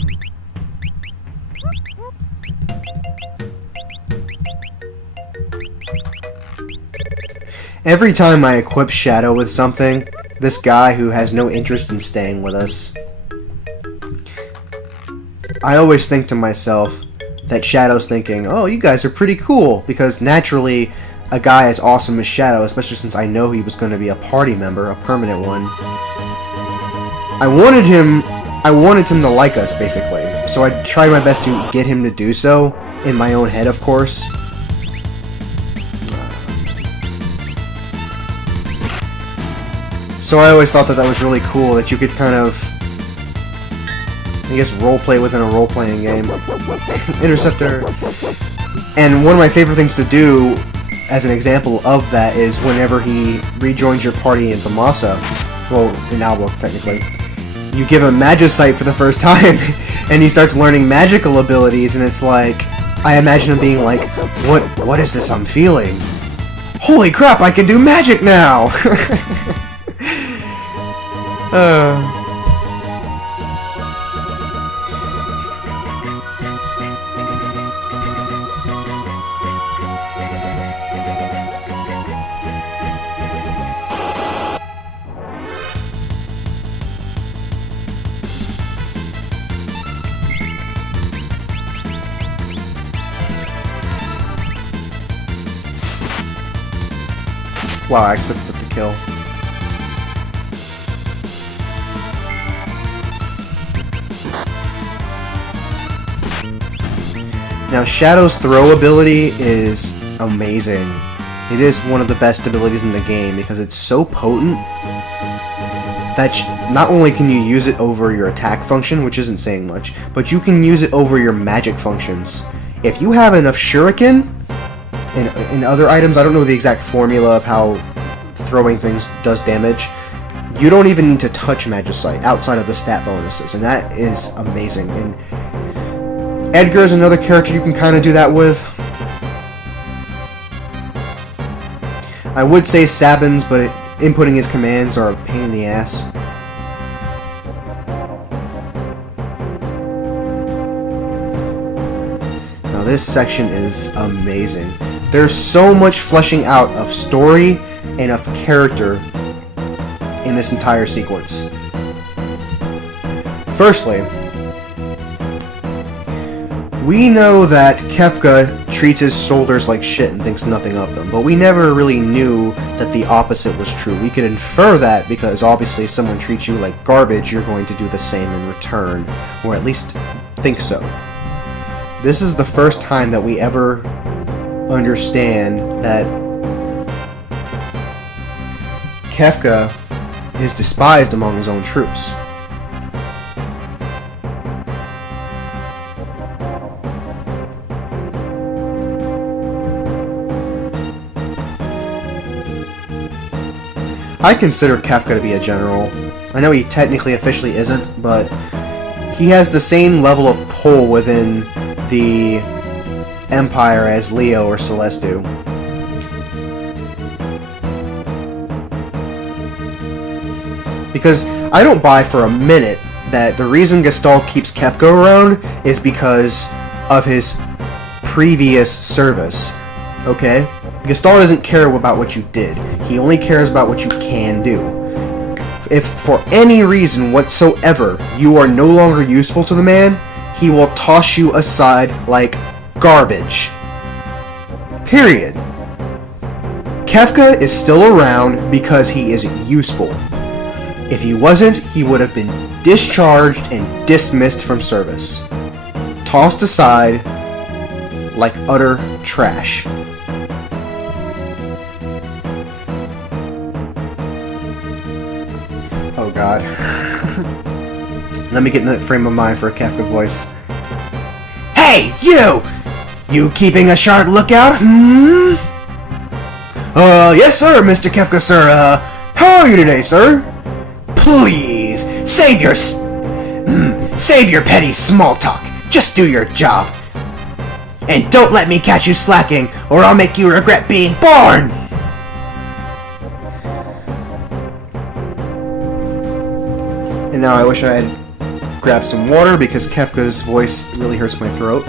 Every time I equip Shadow with something, this guy who has no interest in staying with us, I always think to myself that Shadow's thinking, oh, you guys are pretty cool, because naturally, a guy as awesome as Shadow, especially since I know he was going to be a party member, a permanent one, I wanted him to like us, basically. So I tried my best to get him to do so, in my own head, of course. So I always thought that was really cool, that you could kind of, I guess, roleplay within a role-playing game. Interceptor. And one of my favorite things to do, as an example of that, is whenever he rejoins your party in Famasa, well, in Albrook, technically, you give him Magicite for the first time, and he starts learning magical abilities, and it's like, I imagine him being like, what is this I'm feeling? Holy crap, I can do magic now! Wow, I expected the kill. Now, Shadow's throw ability is amazing. It is one of the best abilities in the game because it's so potent that not only can you use it over your attack function, which isn't saying much, but you can use it over your magic functions. If you have enough shuriken and other items, I don't know the exact formula of how throwing things does damage, you don't even need to touch Magicite outside of the stat bonuses, and that is amazing. And Edgar is another character you can kind of do that with. I would say Sabin's, but inputting his commands are a pain in the ass. Now this section is amazing. There's so much fleshing out of story and of character in this entire sequence. Firstly, we know that Kefka treats his soldiers like shit and thinks nothing of them, but we never really knew that the opposite was true. We could infer that because obviously if someone treats you like garbage, you're going to do the same in return, or at least think so. This is the first time that we ever understand that Kefka is despised among his own troops. I consider Kefka to be a general. I know he technically officially isn't, but he has the same level of pull within the Empire as Leo or Celeste do. Because I don't buy for a minute that the reason Gestalt keeps Kefka around is because of his previous service. Okay? Gestalt doesn't care about what you did. He only cares about what you can do. If for any reason whatsoever you are no longer useful to the man, he will toss you aside like garbage. Period. Kefka is still around because he is useful. If he wasn't, he would have been discharged and dismissed from service. Tossed aside like utter trash. Oh god. Let me get in the frame of mind for a Kefka voice. Hey, you! You keeping a sharp lookout? Yes sir, Mr. Kefka, sir. How are you today, sir? Please, save your petty small talk. Just do your job. And don't let me catch you slacking, or I'll make you regret being born! And now I wish I had grabbed some water, because Kefka's voice really hurts my throat.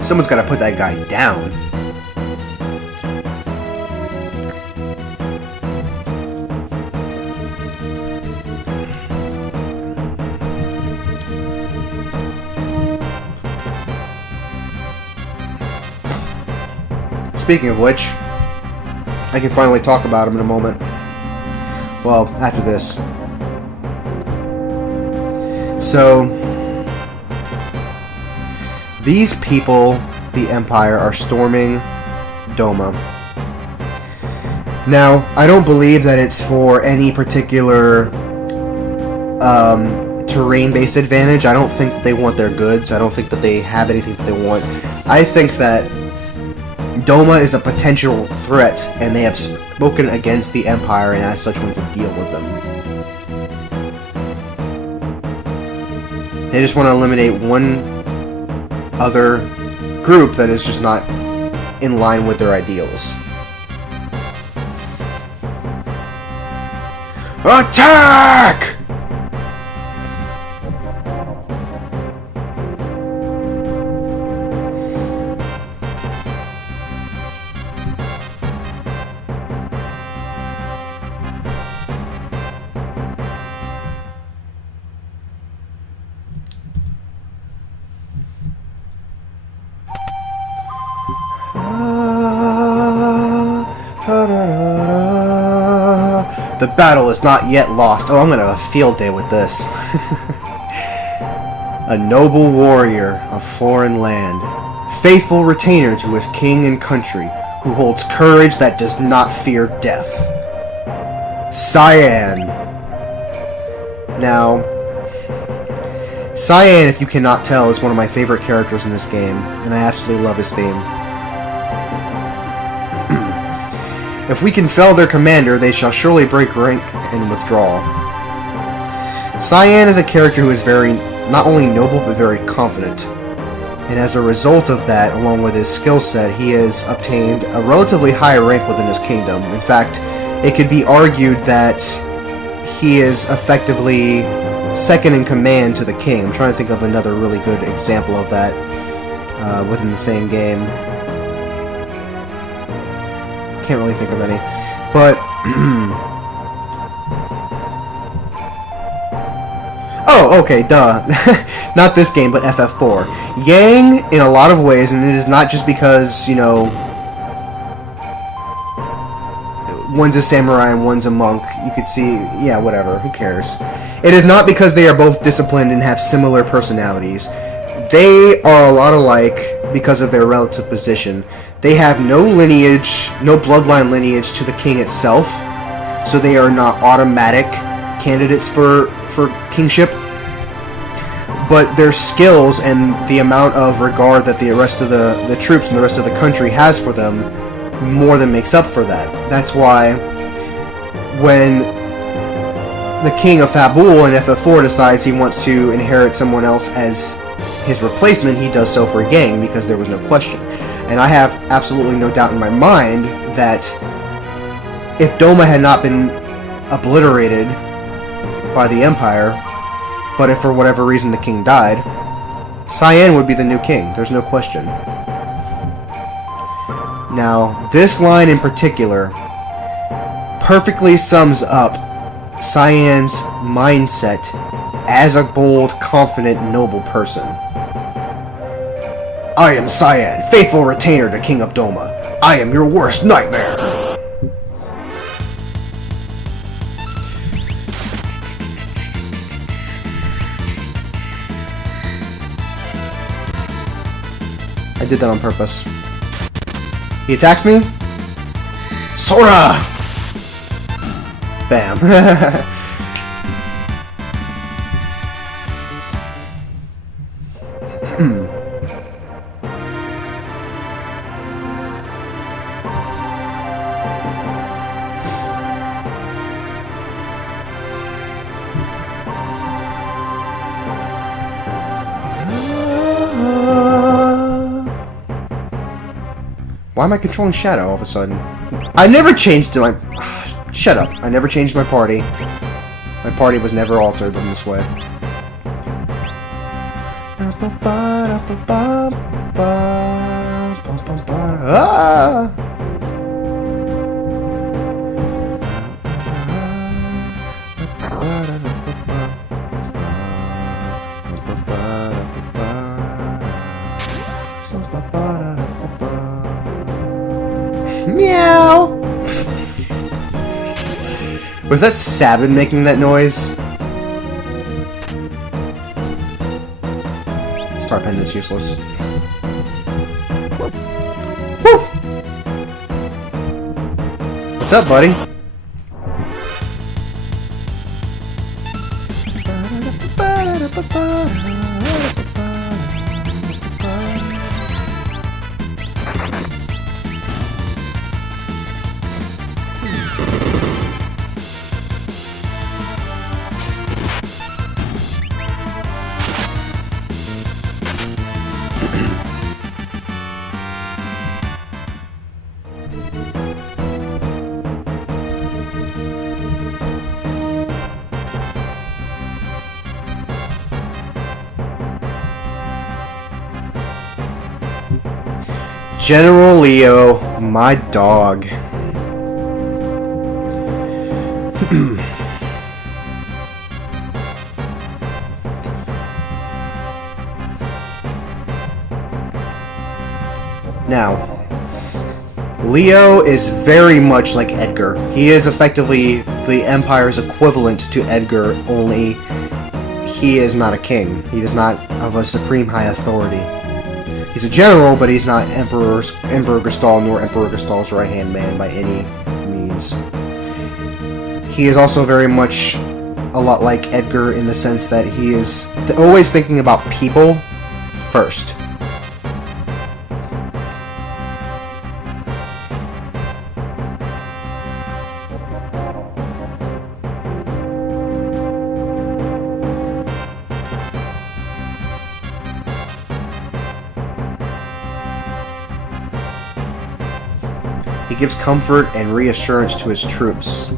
Someone's gotta put that guy down. Speaking of which, I can finally talk about him in a moment. Well, after this. So, these people, the Empire, are storming Doma. Now, I don't believe that it's for any particular terrain-based advantage. I don't think that they want their goods. I don't think that they have anything that they want. I think that Doma is a potential threat, and they have spoken against the Empire and as such want to deal with them. They just want to eliminate one other group that is just not in line with their ideals. Attack! The battle is not yet lost. Oh, I'm gonna have a field day with this. A noble warrior of foreign land, faithful retainer to his king and country, who holds courage that does not fear death. Cyan. Now, Cyan, if you cannot tell, is one of my favorite characters in this game, and I absolutely love his theme. If we can fell their commander, they shall surely break rank and withdraw. Cyan is a character who is not only noble, but very confident. And as a result of that, along with his skill set, he has obtained a relatively high rank within his kingdom. In fact, it could be argued that he is effectively second in command to the king. I'm trying to think of another really good example of that within the same game. Can't really think of any, but oh, okay, duh. Not this game, but FF4. Yang, in a lot of ways, and it is not just because, you know, one's a samurai and one's a monk. You could see, yeah, whatever, who cares? It is not because they are both disciplined and have similar personalities. They are a lot alike because of their relative position. They have no lineage, no bloodline lineage to the king itself, so they are not automatic candidates for kingship. But their skills and the amount of regard that the rest of the troops and the rest of the country has for them more than makes up for that. That's why when the king of Fabul, and if F4 decides he wants to inherit someone else as his replacement, he does so for Gang, because there was no question. And I have absolutely no doubt in my mind that if Doma had not been obliterated by the Empire, but if for whatever reason the king died, Cyan would be the new king. There's no question. Now, this line in particular perfectly sums up Cyan's mindset as a bold, confident, noble person. I am Cyan, faithful retainer to King of Doma. I am your worst nightmare. I did that on purpose. He attacks me. Sora! Bam. Why am I controlling Shadow all of a sudden? I never changed to my... Shut up. I never changed my party. My party was never altered in this way. Ah! Meow! Was that Sabin making that noise? Star Pendant's useless. Woo! What's up, buddy? General Leo, my dog. Now, Leo is very much like Edgar. He is effectively the Empire's equivalent to Edgar, only he is not a king. He is not of a supreme high authority. He's a general, but he's not Emperor Gestal nor Emperor Gestal's right-hand man by any means. He is also very much a lot like Edgar in the sense that he is always thinking about people first. He gives comfort and reassurance to his troops.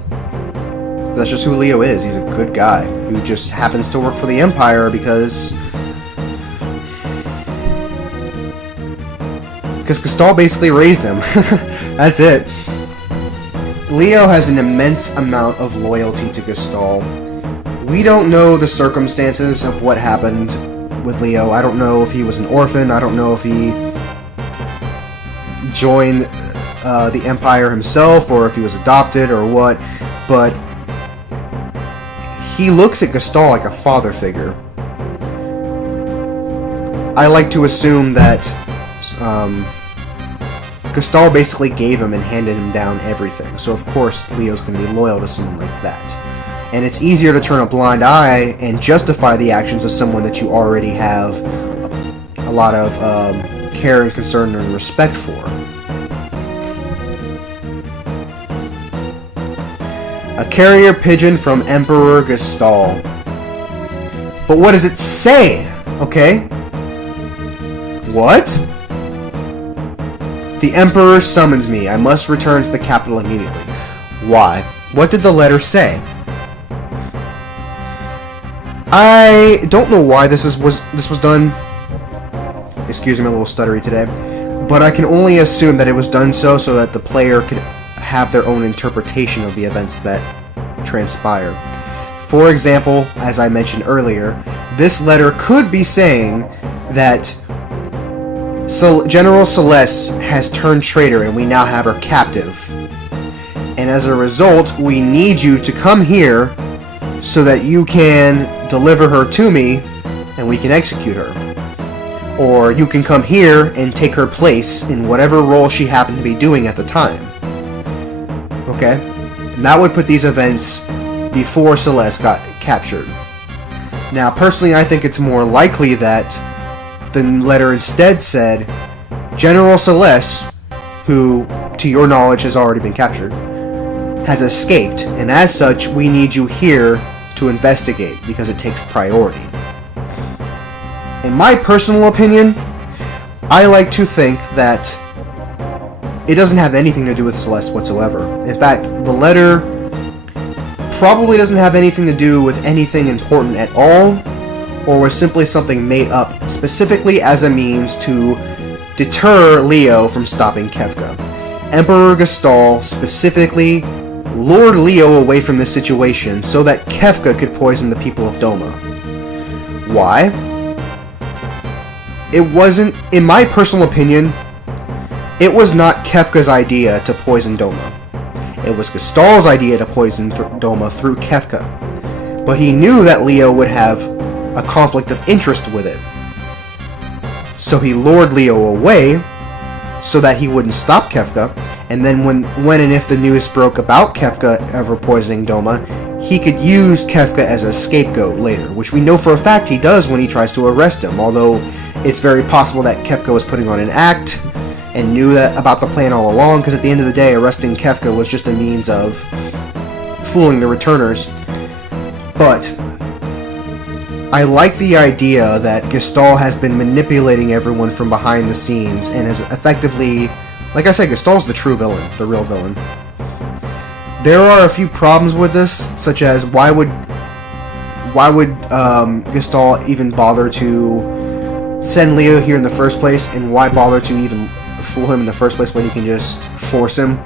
That's just who Leo is. He's a good guy who just happens to work for the Empire because Gestal basically raised him. That's it. Leo has an immense amount of loyalty to Gestal. We don't know the circumstances of what happened with Leo. I don't know if he was an orphan. I don't know if he joined the Empire himself or if he was adopted or what, but he looks at Gestal like a father figure. I like to assume that Gestal basically gave him and handed him down everything, so of course Leo's going to be loyal to someone like that. And it's easier to turn a blind eye and justify the actions of someone that you already have a lot of care and concern and respect for. A carrier pigeon from Emperor Gestal. But what does it say? Okay? What? The Emperor summons me. I must return to the capital immediately. Why? What did the letter say? I don't know why this was done. Excuse me, I'm a little stuttery today. But I can only assume that it was done so that the player could have their own interpretation of the events that transpire. For example, as I mentioned earlier, this letter could be saying that General Celeste has turned traitor and we now have her captive. And as a result, we need you to come here so that you can deliver her to me and we can execute her. Or you can come here and take her place in whatever role she happened to be doing at the time. Okay? And that would put these events before Celeste got captured. Now, personally, I think it's more likely that the letter instead said, General Celeste, who, to your knowledge, has already been captured, has escaped, and as such, we need you here to investigate, because it takes priority. In my personal opinion, I like to think that it doesn't have anything to do with Celeste whatsoever. In fact, the letter probably doesn't have anything to do with anything important at all, or was simply something made up specifically as a means to deter Leo from stopping Kefka. Emperor Gestal specifically lured Leo away from this situation so that Kefka could poison the people of Doma. Why? It wasn't, in my personal opinion, it was not Kefka's idea to poison Doma. It was Gestal's idea to poison Doma through Kefka. But he knew that Leo would have a conflict of interest with it. So he lured Leo away so that he wouldn't stop Kefka, and then when and if the news broke about Kefka ever poisoning Doma, he could use Kefka as a scapegoat later, which we know for a fact he does when he tries to arrest him, although it's very possible that Kefka was putting on an act and knew that about the plan all along, because at the end of the day, arresting Kefka was just a means of fooling the returners. But I like the idea that Gestal has been manipulating everyone from behind the scenes and has effectively, like I said, Gestal's the true villain, the real villain. There are a few problems with this, such as why would Gestal even bother to send Leo here in the first place, and why bother to even fool him in the first place when you can just force him?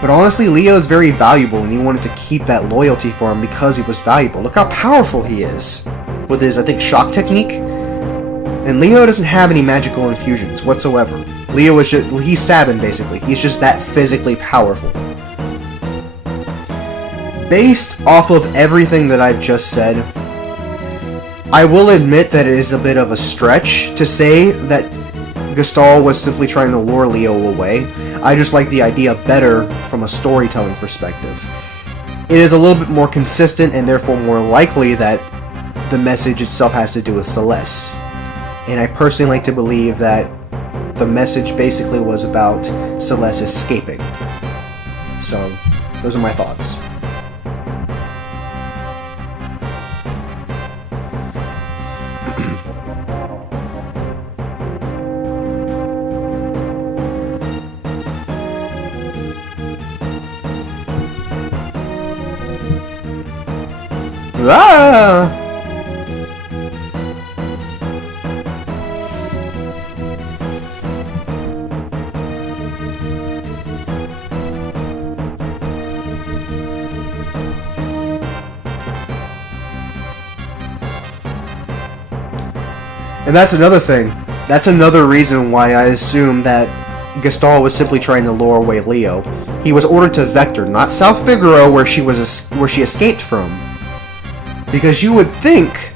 But honestly, Leo is very valuable, and he wanted to keep that loyalty for him because he was valuable. Look how powerful he is with his, I think, shock technique. And Leo doesn't have any magical infusions whatsoever. Leo is just, he's Sabin, basically. He's just that physically powerful. Based off of everything that I've just said, I will admit that it is a bit of a stretch to say that Gestal was simply trying to lure Leo away. I just like the idea better from a storytelling perspective. It is a little bit more consistent and therefore more likely that the message itself has to do with Celeste. And I personally like to believe that the message basically was about Celeste escaping. So, those are my thoughts. Ah! And that's another thing. That's another reason why I assume that Gestal was simply trying to lure away Leo. He was ordered to Vector, not South Figaro, where she escaped from. Because you would think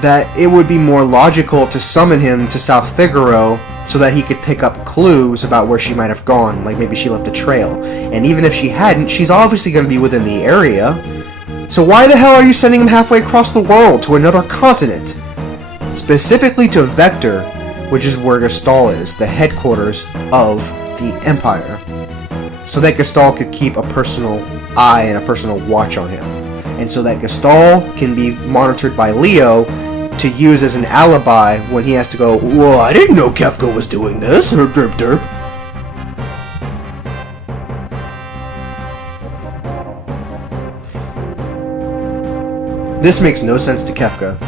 that it would be more logical to summon him to South Figaro so that he could pick up clues about where she might have gone, like maybe she left a trail. And even if she hadn't, she's obviously going to be within the area. So why the hell are you sending him halfway across the world to another continent? Specifically to Vector, which is where Gestal is, the headquarters of the Empire. So that Gestal could keep a personal eye and a personal watch on him. And so that Gestalt can be monitored by Leo to use as an alibi when he has to go, well, I didn't know Kefka was doing this, derp derp derp. This makes no sense to Kefka.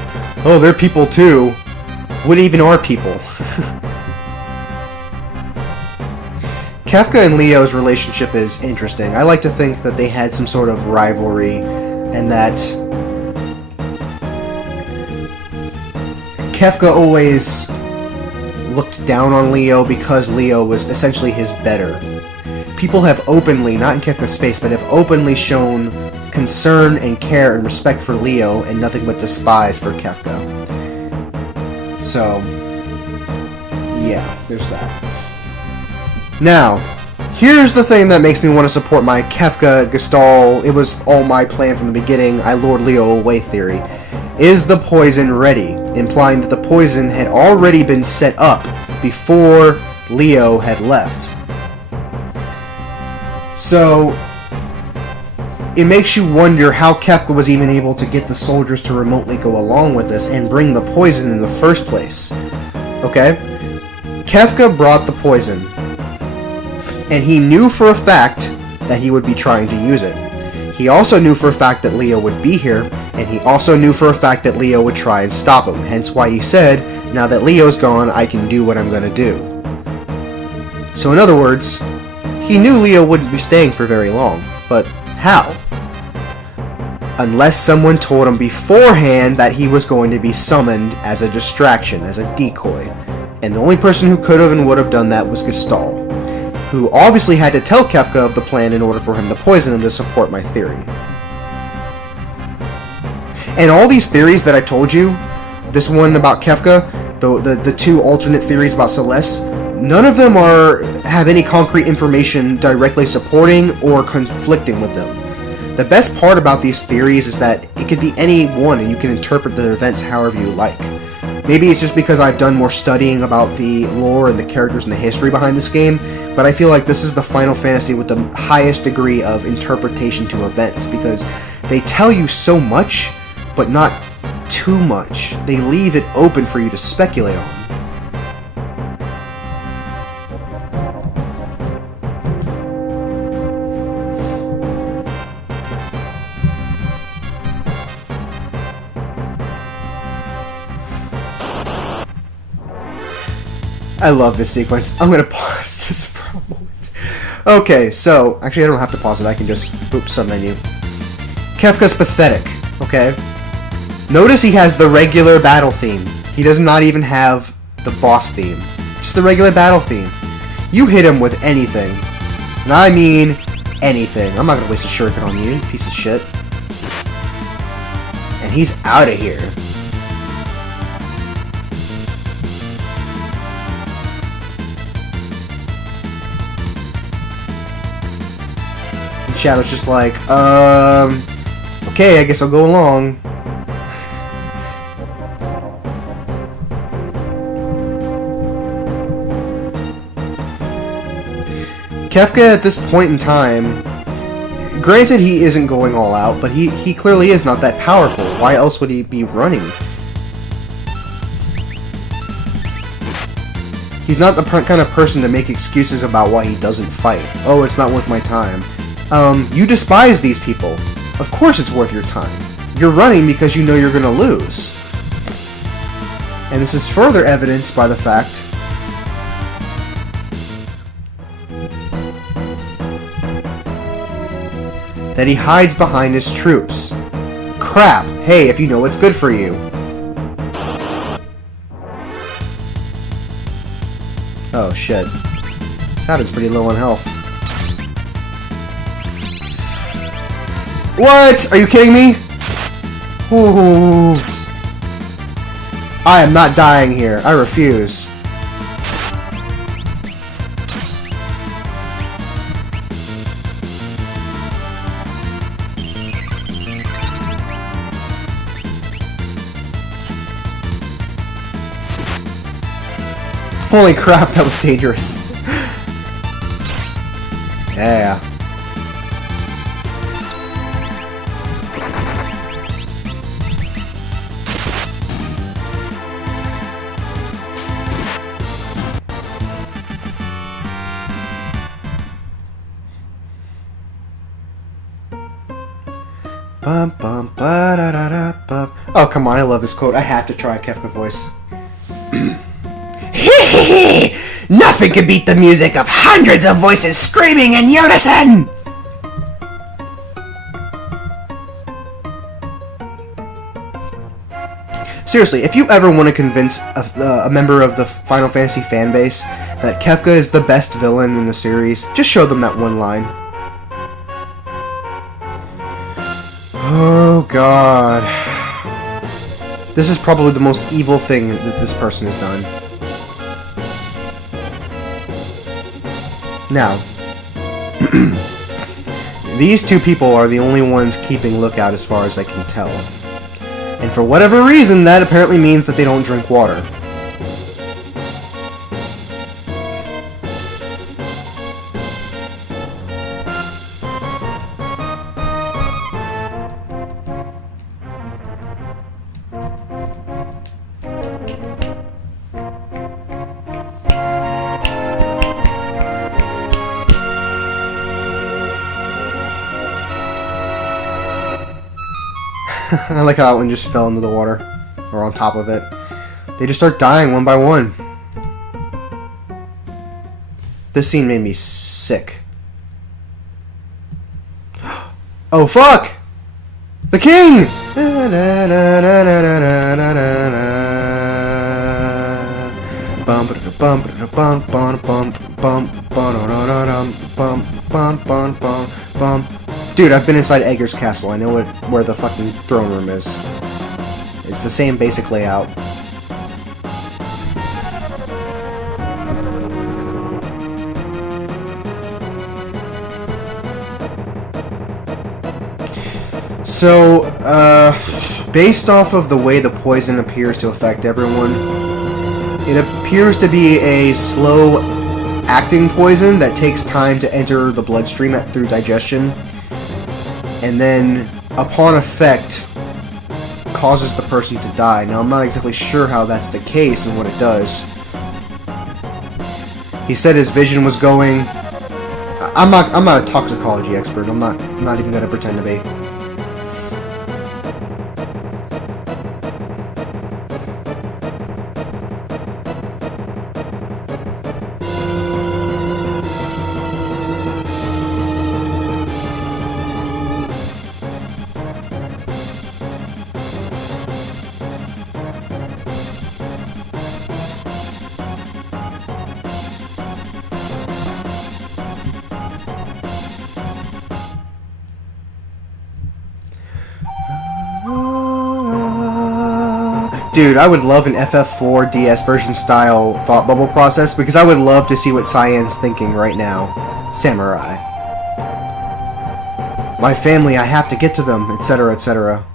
Oh, they're people too. What even are people? Kefka and Leo's relationship is interesting. I like to think that they had some sort of rivalry, and that Kefka always looked down on Leo because Leo was essentially his better. People have openly, not in Kefka's face, but have openly shown concern and care and respect for Leo and nothing but despise for Kefka. So, yeah, there's that. Now, here's the thing that makes me want to support my Kefka, Gestalt, it was all my plan from the beginning, I lured Leo away theory. Is the poison ready? Implying that the poison had already been set up before Leo had left. So, it makes you wonder how Kefka was even able to get the soldiers to remotely go along with this and bring the poison in the first place. Okay? Kefka brought the poison, and he knew for a fact that he would be trying to use it. He also knew for a fact that Leo would be here, and he also knew for a fact that Leo would try and stop him, hence why he said, now that Leo's gone, I can do what I'm gonna do. So in other words, he knew Leo wouldn't be staying for very long, but how? Unless someone told him beforehand that he was going to be summoned as a distraction, as a decoy. And the only person who could have and would have done that was Gestalt, who obviously had to tell Kefka of the plan in order for him to poison him to support my theory. And all these theories that I told you, this one about Kefka, the two alternate theories about Celeste, none of them have any concrete information directly supporting or conflicting with them. The best part about these theories is that it could be any one and you can interpret the events however you like. Maybe it's just because I've done more studying about the lore and the characters and the history behind this game, but I feel like this is the Final Fantasy with the highest degree of interpretation to events, because they tell you so much, but not too much. They leave it open for you to speculate on. I love this sequence. I'm gonna pause this for a moment. Okay, so, actually I don't have to pause it, I can just, oops, submenu. Kefka's pathetic, okay? Notice he has the regular battle theme. He does not even have the boss theme. Just the regular battle theme. You hit him with anything. And I mean anything. I'm not gonna waste a shuriken on you, piece of shit. And he's out of here. Shadow's just like, okay, I guess I'll go along. Kefka at this point in time, granted he isn't going all out, but he clearly is not that powerful. Why else would he be running? He's not the kind of person to make excuses about why he doesn't fight. Oh, it's not worth my time. You despise these people. Of course it's worth your time. You're running because you know you're gonna lose. And this is further evidenced by the fact that he hides behind his troops. Crap! Hey, if you know what's good for you. Oh shit. Sabin's pretty low on health. What? Are you kidding me? Ooh. I am not dying here. I refuse. Holy crap, that was dangerous. Yeah. Bum, bum, ba-da-da-da-bum. Oh, come on, I love this quote. I have to try a Kefka voice. Nothing can beat the music of hundreds of voices screaming in unison! Seriously, if you ever want to convince a member of the Final Fantasy fanbase that Kefka is the best villain in the series, just show them that one line. Oh god. This is probably the most evil thing that this person has done. Now, these two people are the only ones keeping lookout as far as I can tell. And for whatever reason, that apparently means that they don't drink water. I like how that one just fell into the water, or on top of it. They just start dying one by one. This scene made me sick. Oh fuck! The king! Dude, I've been inside Edgar's castle. I know where the fucking throne room is. It's the same basic layout. So, based off of the way the poison appears to affect everyone, it appears to be a slow-acting poison that takes time to enter the bloodstream through digestion, and then, upon effect, causes the person to die. Now, I'm not exactly sure how that's the case and what it does. He said his vision was going... I'm not a toxicology expert. I'm not even going to pretend to be. Dude, I would love an FF4 DS version style thought bubble process, because I would love to see what Cyan's thinking right now. Samurai. My family, I have to get to them, etc., etc.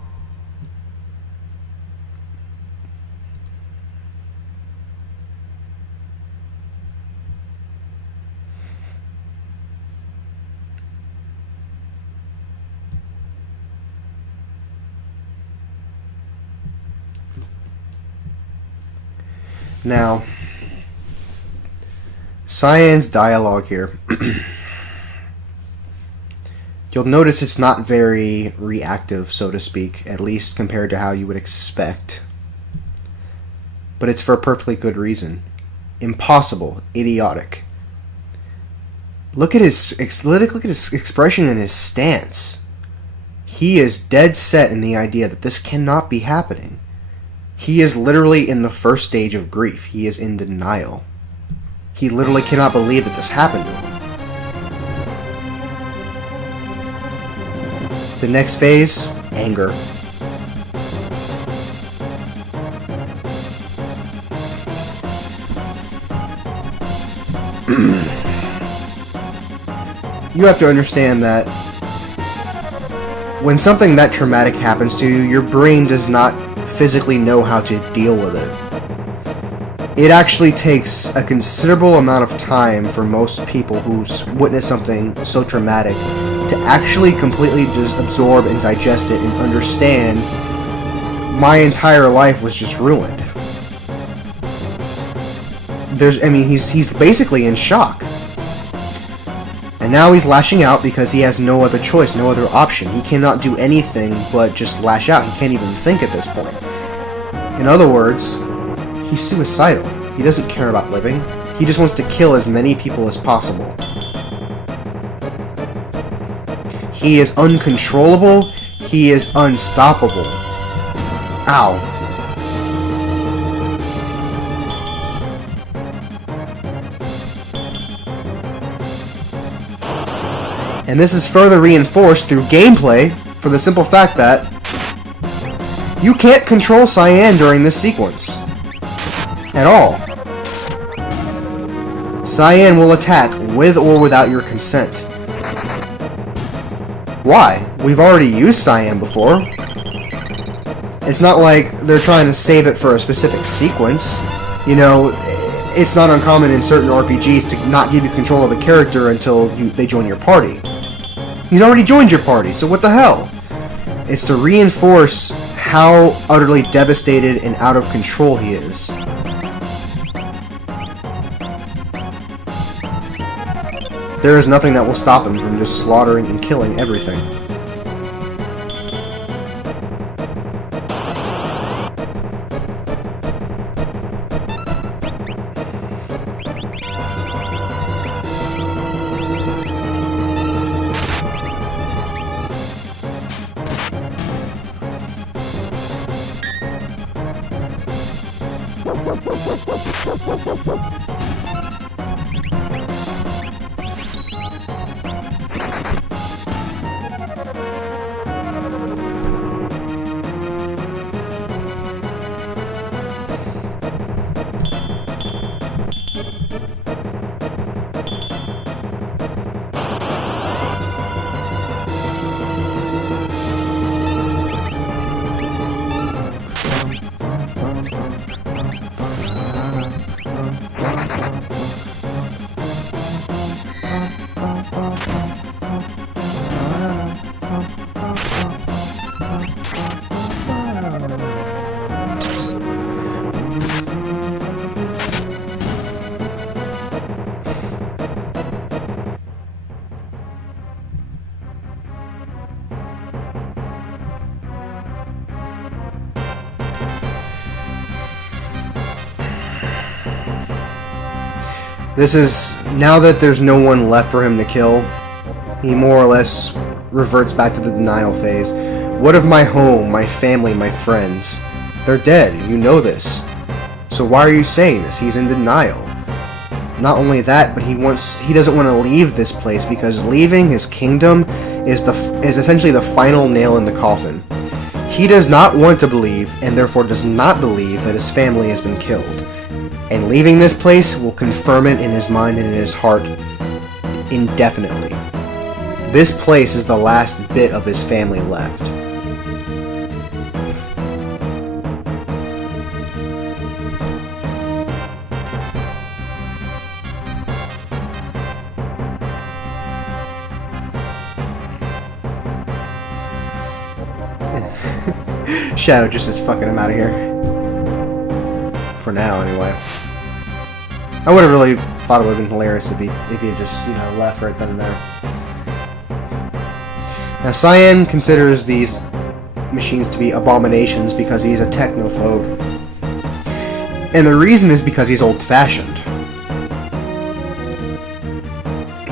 Now, Cyan's dialogue here. You'll notice it's not very reactive, so to speak, at least compared to how you would expect. But it's for a perfectly good reason. Impossible. Idiotic. Look at his expression and his stance. He is dead set in the idea that this cannot be happening. He is literally in the first stage of grief. He is in denial. He literally cannot believe that this happened to him. The next phase, anger. You have to understand that when something that traumatic happens to you, your brain does not physically know how to deal with it. It actually takes a considerable amount of time for most people who witness something so traumatic to actually completely just absorb and digest it and understand my entire life was just ruined. He's basically in shock. And now he's lashing out because he has no other choice, no other option. He cannot do anything but just lash out. He can't even think at this point. In other words, he's suicidal. He doesn't care about living. He just wants to kill as many people as possible. He is uncontrollable. He is unstoppable. Ow. And this is further reinforced through gameplay for the simple fact that you can't control Cyan during this sequence. At all. Cyan will attack with or without your consent. Why? We've already used Cyan before. It's not like they're trying to save it for a specific sequence. You know, it's not uncommon in certain RPGs to not give you control of a character until they join your party. He's already joined your party, so what the hell? It's to reinforce how utterly devastated and out of control he is. There is nothing that will stop him from just slaughtering and killing everything. This is, now that there's no one left for him to kill, he more or less reverts back to the denial phase. What of my home, my family, my friends? They're dead, you know this. So why are you saying this? He's in denial. Not only that, but he doesn't want to leave this place because leaving his kingdom is essentially the final nail in the coffin. He does not want to believe, and therefore does not believe, that his family has been killed. And leaving this place will confirm it in his mind and in his heart indefinitely. This place is the last bit of his family left. Shadow just is fucking him out of here. For now, anyway. I would have really thought it would have been hilarious if he had just, left right then and there. Now, Cyan considers these machines to be abominations because he's a technophobe. And the reason is because he's old-fashioned.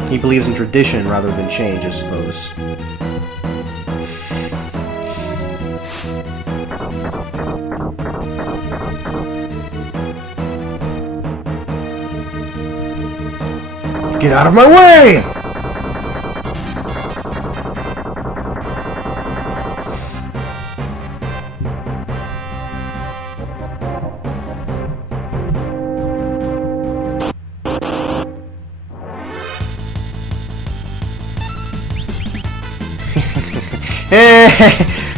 He believes in tradition rather than change, I suppose. Get out of my way!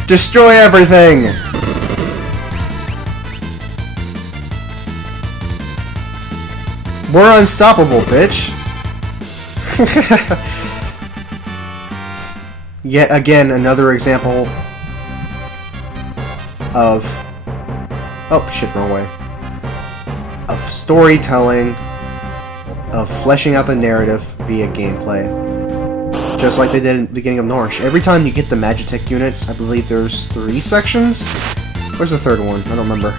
Destroy everything! We're unstoppable, bitch! Yet again, another example of... Oh, shit, wrong way. Of storytelling, of fleshing out the narrative via gameplay. just like they did in the beginning of Norsh. Every time you get the Magitech units, I believe there's 3 sections? Where's the 3rd one? I don't remember.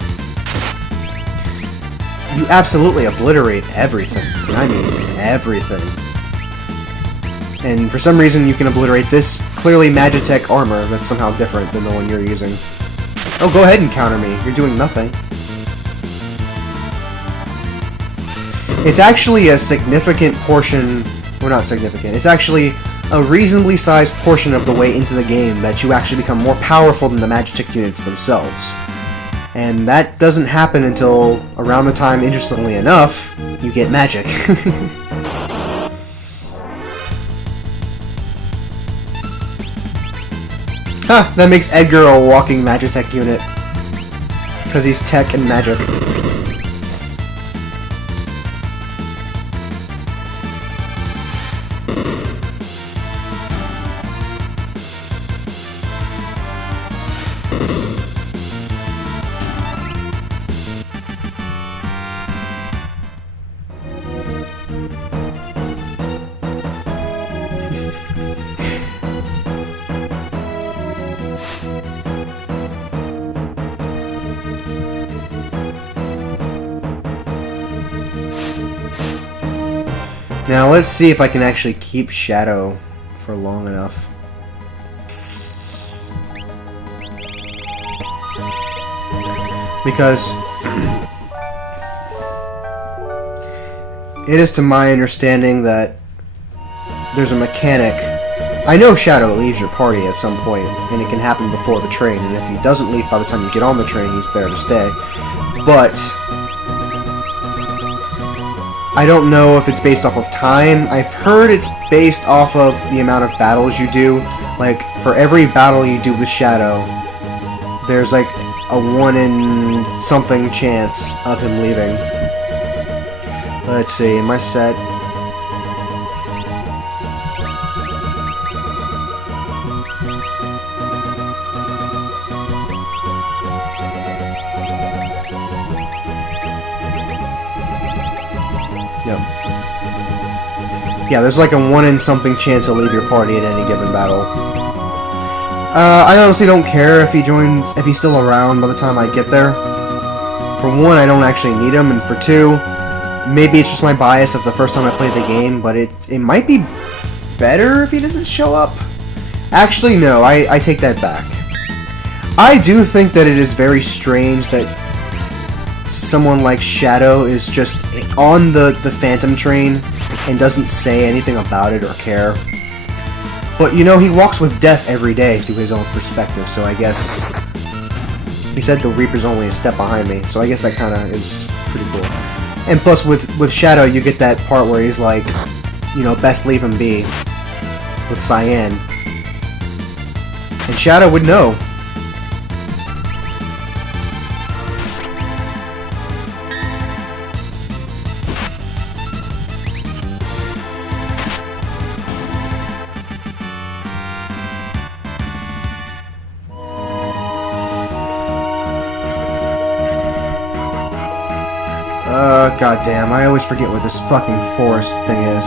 You absolutely obliterate everything. And I mean everything. And for some reason you can obliterate this clearly Magitech armor that's somehow different than the one you're using. Oh, go ahead and counter me. You're doing nothing. It's actually a significant portion... Well, not significant. It's actually a reasonably sized portion of the way into the game that you actually become more powerful than the Magitech units themselves. And that doesn't happen until around the time, interestingly enough, you get magic. Ha! That makes Edgar a walking Magitech unit. Because he's tech and magic. Now let's see if I can actually keep Shadow for long enough. Because it is to my understanding that there's a mechanic. I know Shadow leaves your party at some point, and it can happen before the train, and if he doesn't leave by the time you get on the train, he's there to stay. But I don't know if it's based off of time. I've heard it's based off of the amount of battles you do. Like, for every battle you do with Shadow, there's like a 1 in something chance of him leaving. Let's see, my set... Yeah, there's like a 1 in something chance he'll leave your party in any given battle. I honestly don't care if he joins, if he's still around by the time I get there. For 1, I don't actually need him, and for 2, maybe it's just my bias of the first time I played the game, but it might be better if he doesn't show up. Actually, no, I take that back. I do think that it is very strange that someone like Shadow is just on the Phantom train and doesn't say anything about it or care. But, you know, he walks with death every day through his own perspective, so I guess... He said the Reaper's only a step behind me, so I guess that kind of is pretty cool. And plus, with Shadow, you get that part where he's like, you know, best leave him be, with Cyan. And Shadow would know. Goddamn, I always forget what this fucking forest thing is.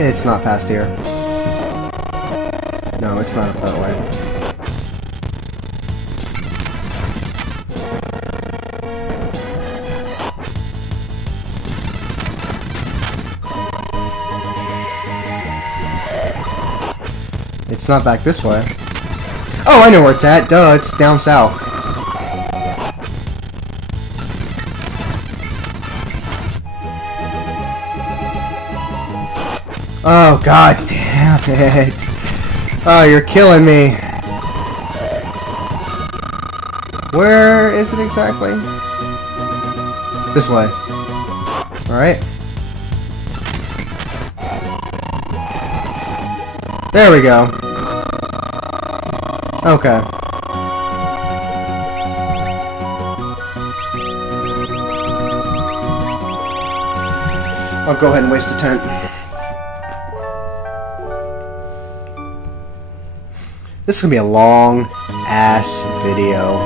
It's not past here. No, it's not up that way. It's not back this way. Oh, I know where it's at. Duh, it's down south. Oh, god damn it. Oh, you're killing me. Where is it exactly? This way. Alright. There we go. Okay. I'll go ahead and waste a tent. This is gonna be a long ass video.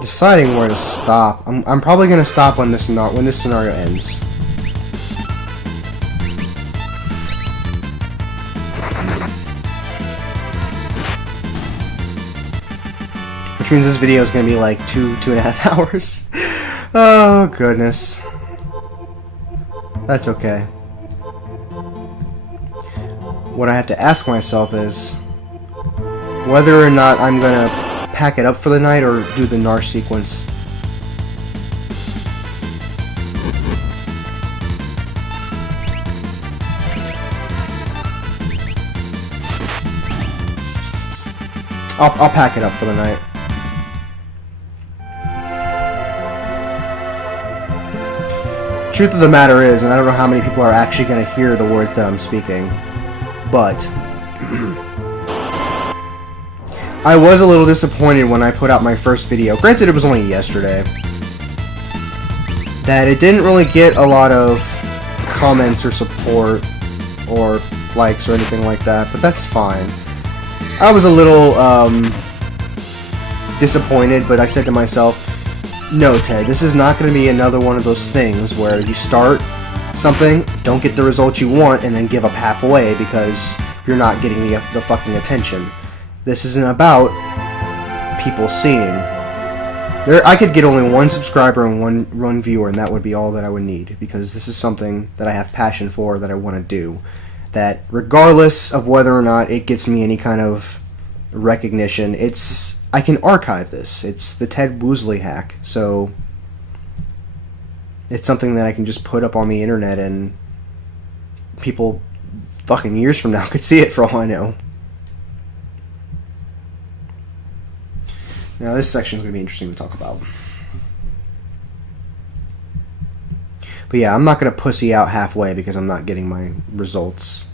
Deciding where to stop. I'm probably gonna stop when this scenario ends. Which means this video is gonna be like 2.5 hours. Oh goodness. That's okay. What I have to ask myself is whether or not I'm gonna pack it up for the night or do the Nar sequence. I'll pack it up for the night. Truth of the matter is, and I don't know how many people are actually going to hear the words that I'm speaking, but I was a little disappointed when I put out my first video. Granted, it was only yesterday. That it didn't really get a lot of comments or support or likes or anything like that, but that's fine. I was a little disappointed, but I said to myself, no, Ted, this is not going to be another one of those things where you start something, don't get the results you want, and then give up halfway because you're not getting the fucking attention. This isn't about people seeing. I could get only one subscriber and one viewer, and that would be all that I would need, because this is something that I have passion for, that I want to do. That regardless of whether or not it gets me any kind of recognition, I can archive this. It's the Ted Woolsey hack, so it's something that I can just put up on the internet and people fucking years from now could see it for all I know. Now this section is going to be interesting to talk about. But yeah, I'm not going to pussy out halfway because I'm not getting my results.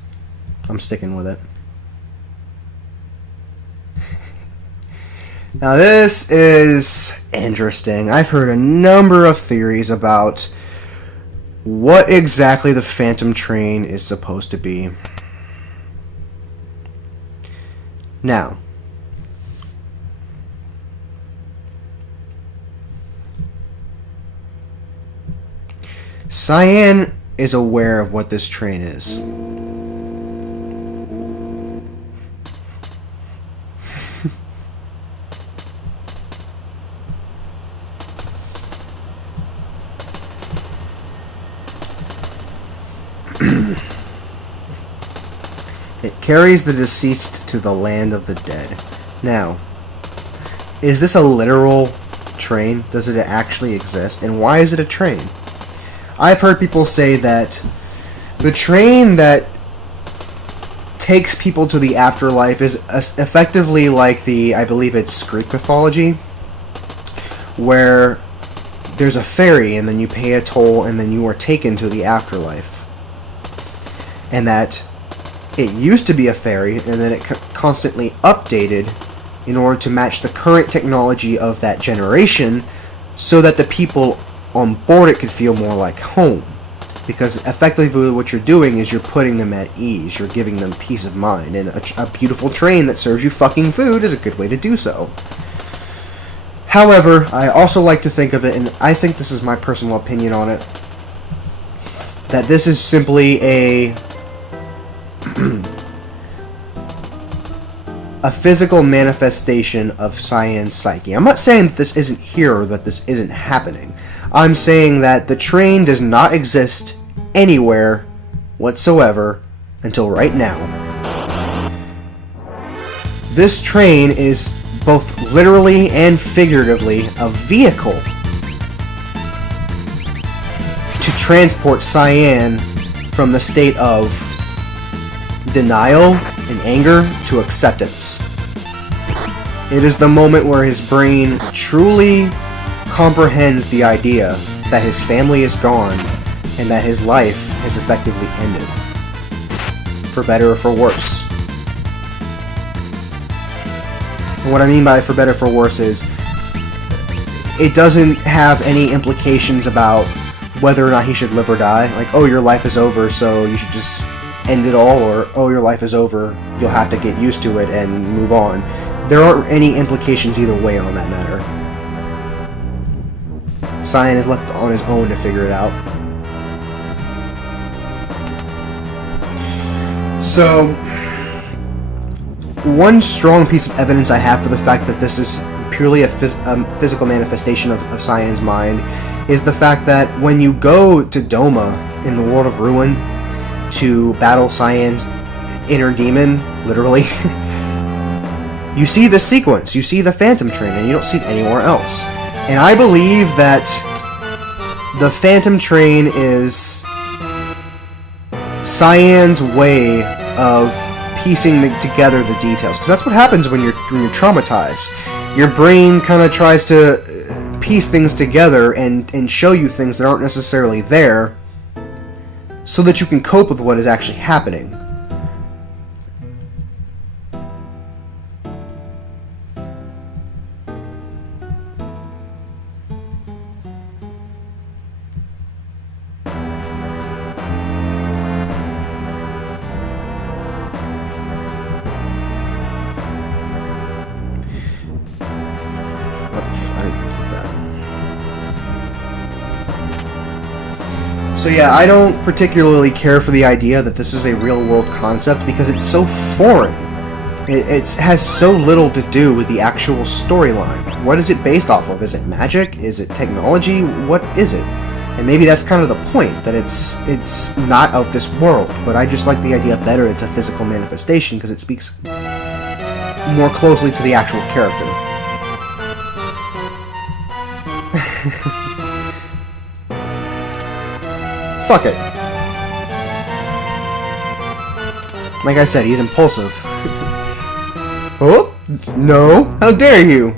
I'm sticking with it. Now this is interesting. I've heard a number of theories about what exactly the Phantom Train is supposed to be. Now, Cyan is aware of what this train is. It carries the deceased to the land of the dead. Now, is this a literal train? Does it actually exist? And why is it a train? I've heard people say that the train that takes people to the afterlife is effectively like I believe it's Greek mythology, where there's a ferry and then you pay a toll and then you are taken to the afterlife. And that it used to be a ferry, and then it constantly updated in order to match the current technology of that generation, so that the people on board it could feel more like home. Because effectively what you're doing is you're putting them at ease, you're giving them peace of mind, and a beautiful train that serves you fucking food is a good way to do so. However, I also like to think of it, and I think this is my personal opinion on it, that this is simply a physical manifestation of Cyan's psyche. I'm not saying that this isn't here or that this isn't happening. I'm saying that the train does not exist anywhere whatsoever until right now. This train is both literally and figuratively a vehicle to transport Cyan from the state of denial and anger to acceptance. It is the moment where his brain truly comprehends the idea that his family is gone and that his life has effectively ended, for better or for worse. And what I mean by for better or for worse is it doesn't have any implications about whether or not he should live or die. Like, oh, your life is over, so you should just end it all, or oh, your life is over, you'll have to get used to it and move on. There aren't any implications either way on that matter. Cyan is left on his own to figure it out. So, one strong piece of evidence I have for the fact that this is purely a physical manifestation of Cyan's mind is the fact that when you go to Doma in the World of Ruin to battle Cyan's inner demon, literally, you see this sequence, you see the Phantom Train, and you don't see it anywhere else. And I believe that the Phantom Train is Cyan's way of piecing together the details, because that's what happens when you're traumatized. Your brain kind of tries to piece things together and show you things that aren't necessarily there, so that you can cope with what is actually happening. So yeah, I don't particularly care for the idea that this is a real-world concept because it's so foreign. It has so little to do with the actual storyline. What is it based off of? Is it magic? Is it technology? What is it? And maybe that's kind of the point, that it's not of this world, but I just like the idea better it's a physical manifestation because it speaks more closely to the actual character. Fuck it. Like I said, he's impulsive. Oh? No? How dare you?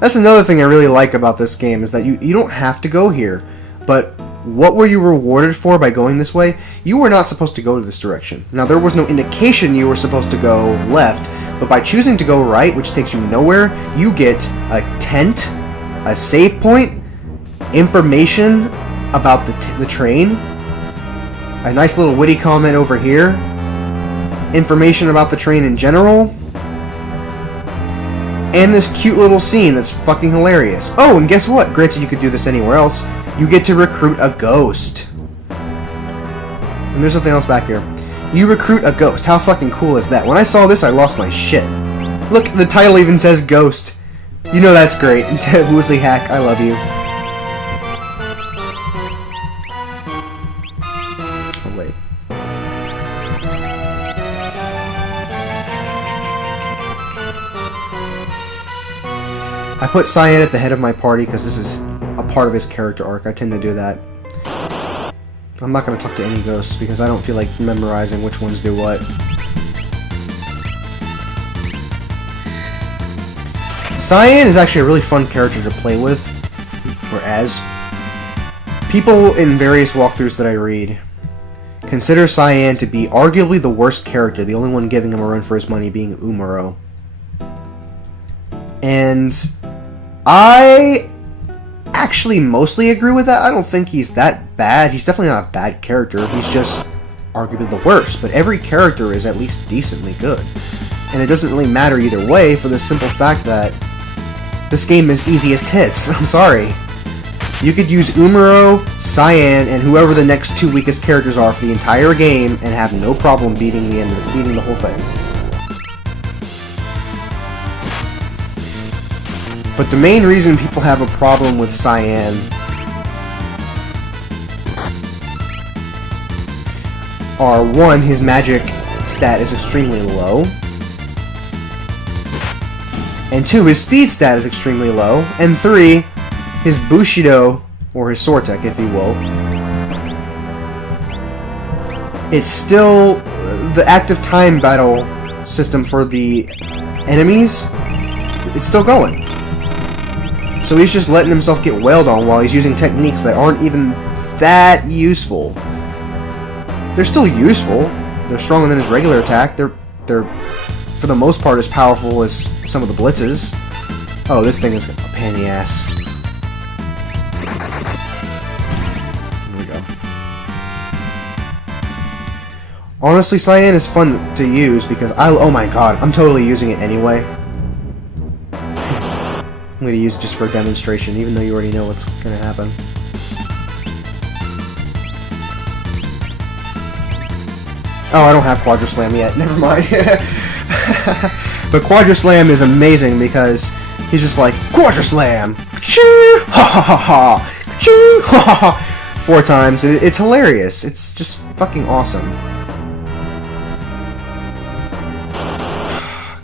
That's another thing I really like about this game, is that you don't have to go here, but what were you rewarded for by going this way? You were not supposed to go this direction. Now, there was no indication you were supposed to go left, but by choosing to go right, which takes you nowhere, you get a tent, a save point, information about the train, a nice little witty comment over here, information about the train in general, and this cute little scene that's fucking hilarious. Oh, and guess what? Granted, you could do this anywhere else. You get to recruit a ghost. And there's something else back here. You recruit a ghost. How fucking cool is that? When I saw this, I lost my shit. Look, the title even says Ghost. You know that's great. Woolsey hack, I love you. Oh, wait. I put Cyan at the head of my party because this is a part of his character arc. I tend to do that. I'm not going to talk to any ghosts because I don't feel like memorizing which ones do what. Cyan is actually a really fun character to play with, or as. People in various walkthroughs that I read consider Cyan to be arguably the worst character, the only one giving him a run for his money being Umaro. And I actually mostly agree with that. I don't think he's that bad. He's definitely not a bad character. He's just arguably the worst. But every character is at least decently good. And it doesn't really matter either way for the simple fact that this game is easiest hits. I'm sorry. You could use Umaro, Cyan, and whoever the next two weakest characters are for the entire game and have no problem beating the whole thing. But the main reason people have a problem with Cyan are, one, his magic stat is extremely low, and two, his speed stat is extremely low, and three, his Bushido, or his Sortek, if you will, it's still the active time battle system for the enemies, it's still going. So he's just letting himself get wailed on while he's using techniques that aren't even that useful. They're still useful. They're stronger than his regular attack. They're for the most part, as powerful as some of the blitzes. Oh, this thing is a pain in the ass. Here we go. Honestly, Cyan is fun to use because oh my god, I'm totally using it anyway. I'm going to use it just for a demonstration, even though you already know what's going to happen. Oh, I don't have Quadra Slam yet. Never mind. But Quadra Slam is amazing because he's just like, Quadra Slam! Ha ha ha ha! Ha ha ha! 4 times. It's hilarious. It's just fucking awesome.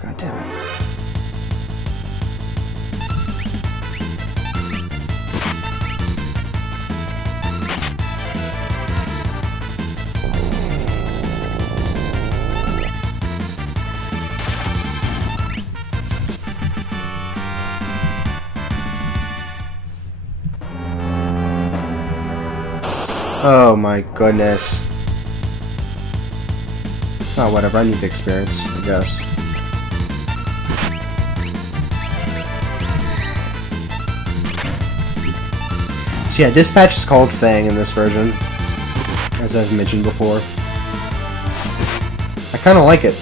God damn it. Oh my goodness. Oh, whatever, I need the experience, I guess. So yeah, Dispatch is called Fang in this version, as I've mentioned before. I kinda like it.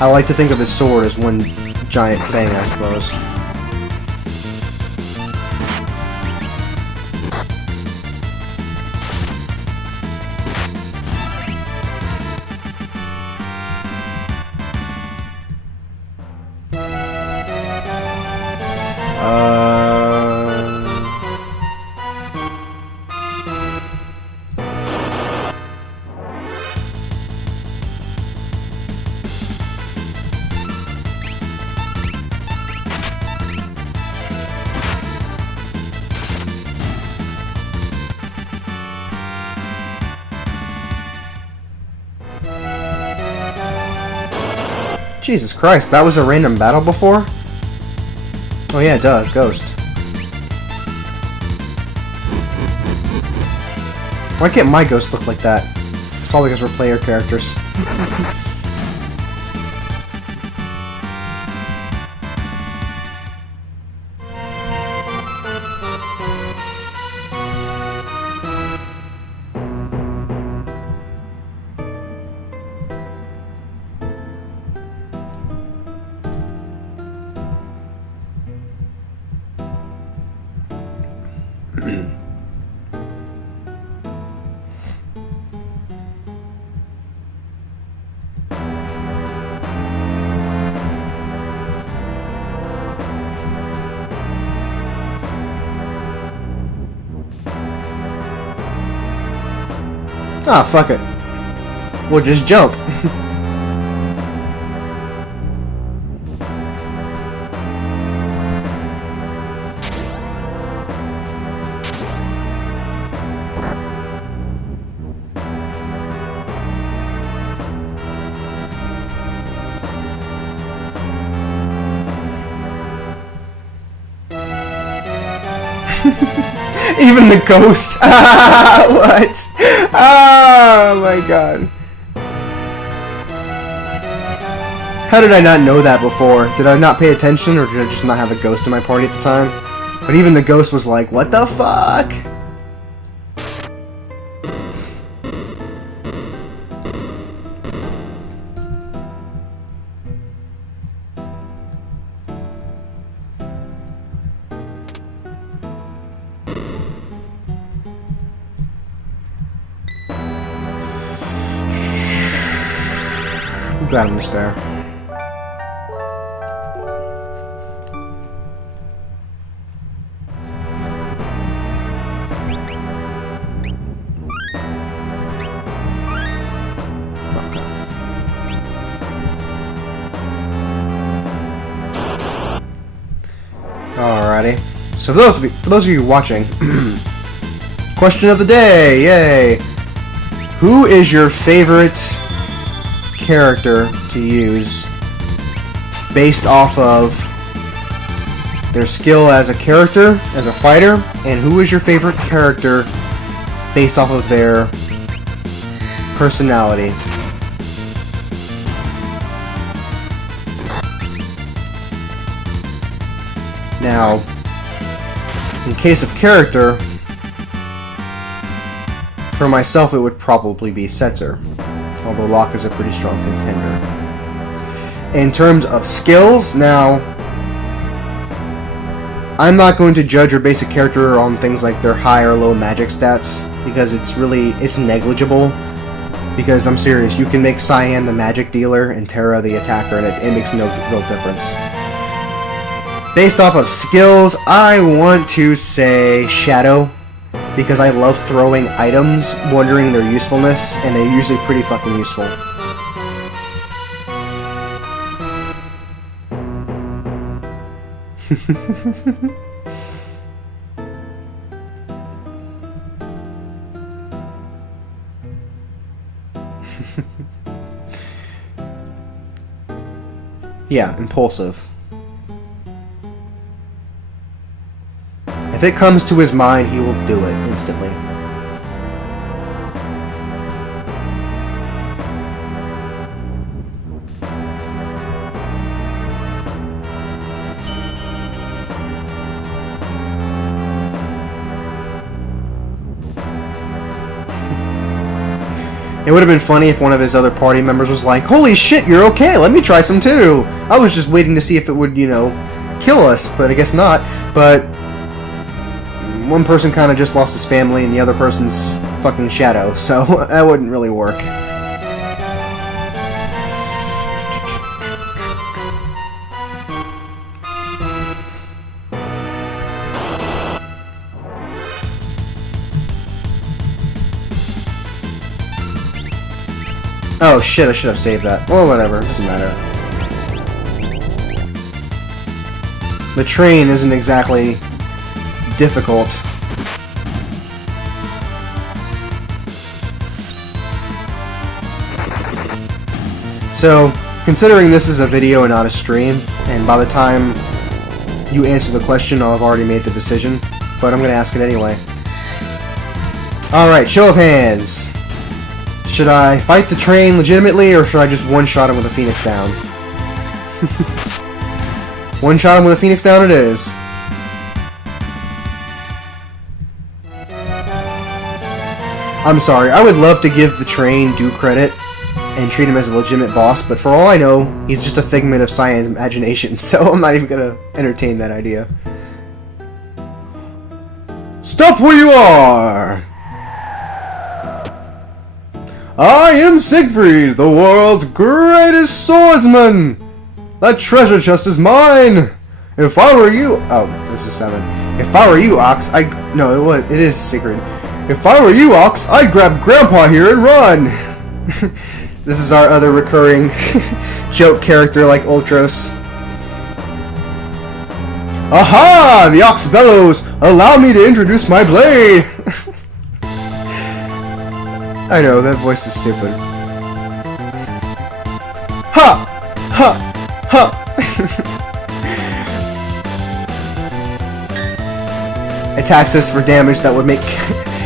I like to think of his sword as one giant fang, I suppose. Jesus Christ, that was a random battle before? Oh yeah, duh, Ghost. Why can't my Ghost look like that? Probably because we're player characters. Ah, fuck it. We'll just jump. Even the Ghost. What? Oh my god. How did I not know that before? Did I not pay attention, or did I just not have a Ghost in my party at the time? But even the Ghost was like, what the fuck? Glad I'm just there. Alrighty. So for those of you watching, question of the day, yay! Who is your favorite character to use based off of their skill as a character, as a fighter, and who is your favorite character based off of their personality? Now, in case of character, for myself it would probably be Censor, although Locke is a pretty strong contender. In terms of skills, now, I'm not going to judge or base a character on things like their high or low magic stats, because it's negligible. Because I'm serious, you can make Cyan the magic dealer and Terra the attacker, and it makes no real difference. Based off of skills, I want to say Shadow, because I love throwing items, wondering their usefulness, and they're usually pretty fucking useful. Yeah, impulsive. If it comes to his mind, he will do it instantly. It would have been funny if one of his other party members was like, "Holy shit, you're okay, let me try some too! I was just waiting to see if it would, you know, kill us, but I guess not." But one person kind of just lost his family and the other person's fucking Shadow, so that wouldn't really work. Oh shit, I should have saved that. Well, whatever, doesn't matter. The train isn't exactly difficult. So, considering this is a video and not a stream, and by the time you answer the question, I'll have already made the decision, but I'm gonna ask it anyway. Alright, show of hands. Should I fight the train legitimately, or should I just one-shot him with a Phoenix down? One-shot him with a Phoenix down it is. I'm sorry, I would love to give the train due credit and treat him as a legitimate boss, but for all I know, he's just a figment of Cyan's imagination, so I'm not even gonna entertain that idea. Stop where you are! I am Siegfried, the world's greatest swordsman! That treasure chest is mine! If I were you... Oh, this is 7. If I were you, Ox, No, it is Siegfried. If I were you, Ox, I'd grab Grandpa here and run! This is our other recurring joke character like Ultros. Aha! The Ox bellows! Allow me to introduce my blade! I know, that voice is stupid. Ha! Ha! Ha! Attacks us for damage that would make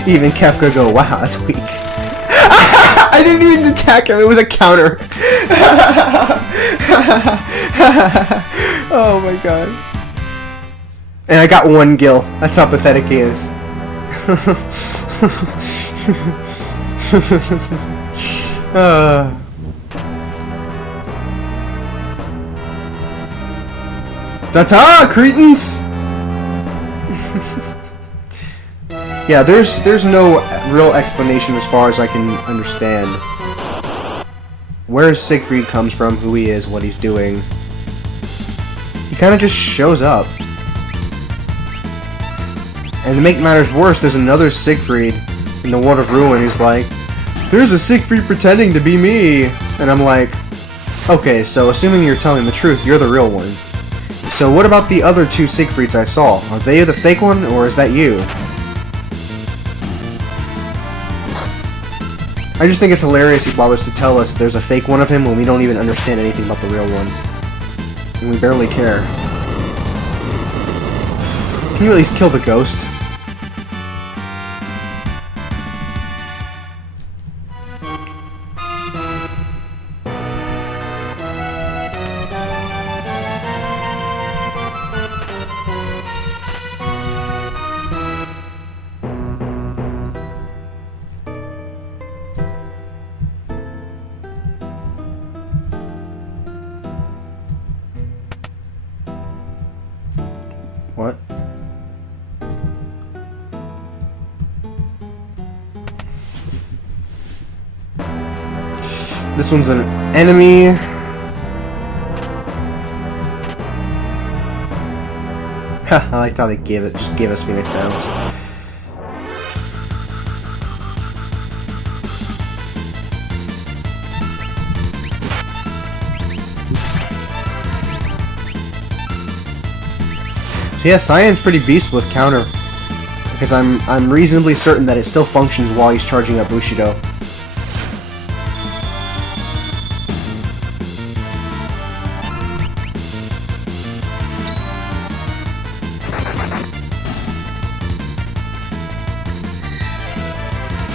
even Kefka go, wow, that's weak. I didn't even attack him, it was a counter. Oh my god. And I got 1 gil. That's how pathetic he is. Ta-ta, cretins! Yeah, there's no real explanation as far as I can understand where Siegfried comes from, who he is, what he's doing. He kind of just shows up. And to make matters worse, there's another Siegfried in the World of Ruin who's like, "There's a Siegfried pretending to be me." And I'm like, okay, so assuming you're telling the truth, you're the real one. So what about the other 2 Siegfrieds I saw? Are they the fake one, or is that you? I just think it's hilarious he bothers to tell us there's a fake one of him when we don't even understand anything about the real one. And we barely care. Can you at least kill the ghost? This one's an enemy. Ha, I liked how they just gave us Phoenix Downs. So yeah, Cyan's pretty beast with counter. Because I'm reasonably certain that it still functions while he's charging up Bushido.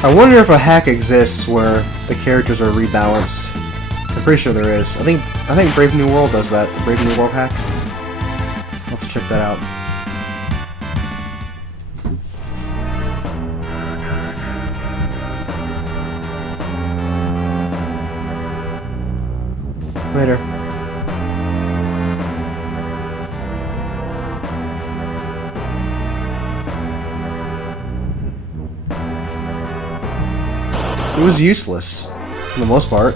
I wonder if a hack exists where the characters are rebalanced. I'm pretty sure there is. I think Brave New World does that. The Brave New World hack. I'll have to check that out. Later. It was useless, for the most part.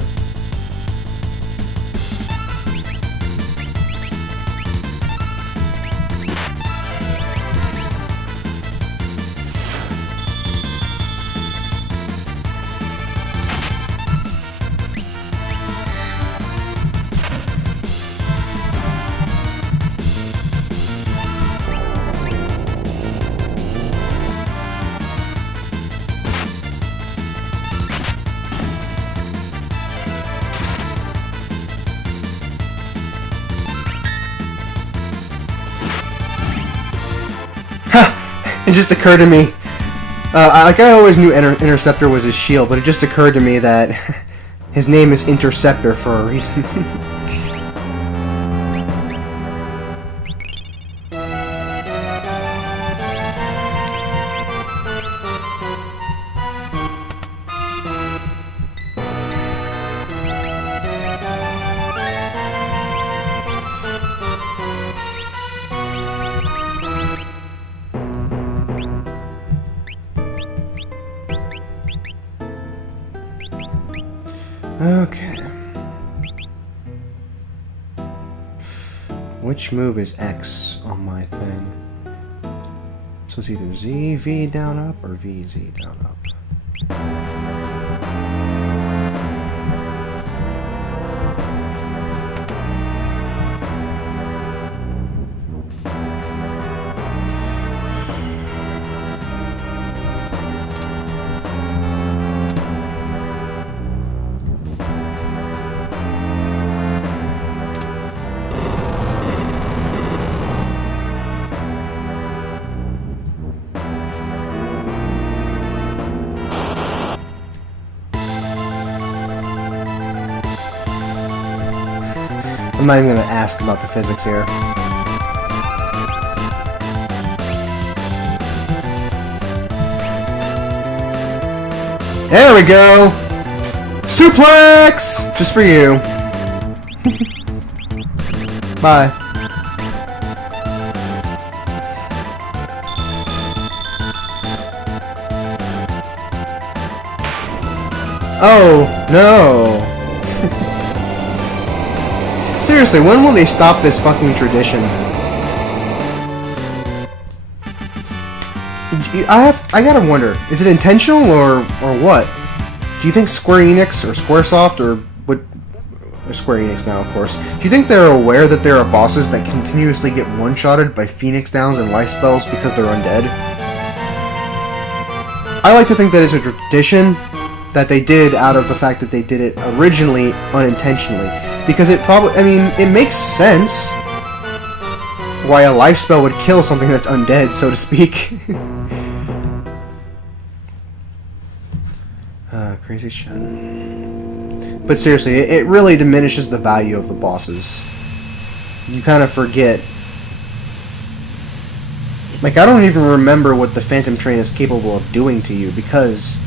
It just occurred to me, like I always knew Interceptor was his shield, but it just occurred to me that his name is Interceptor for a reason. Okay. Which move is X on my thing? So it's either Z, V down up, or V, Z down up. I'm not even going to ask about the physics here. There we go! Suplex! Just for you. Bye. Oh, no. Seriously, when will they stop this fucking tradition? I gotta wonder, is it intentional or what? Do you think Square Enix or Squaresoft or Square Enix now, of course, do you think they're aware that there are bosses that continuously get one-shotted by Phoenix Downs and life spells because they're undead? I like to think that it's a tradition that they did out of the fact that they did it originally unintentionally. Because it probably, I mean, it makes sense why a life spell would kill something that's undead, so to speak. Crazy shit. But seriously, it really diminishes the value of the bosses. You kind of forget. Like, I don't even remember what the Phantom Train is capable of doing to you, because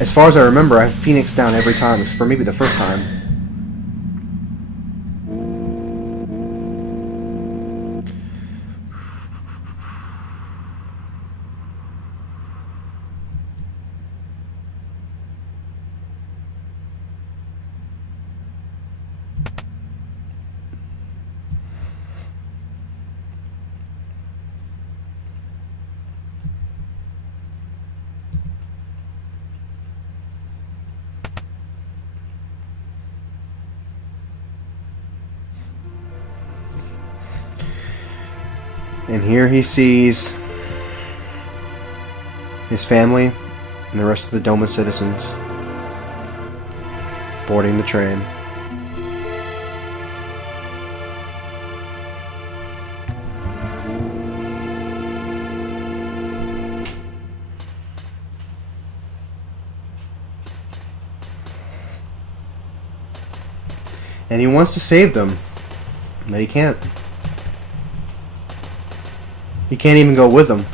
as far as I remember, I Phoenix down every time, except for maybe the first time. And here he sees his family and the rest of the Doma citizens boarding the train. And he wants to save them, but he can't. He can't even go with them.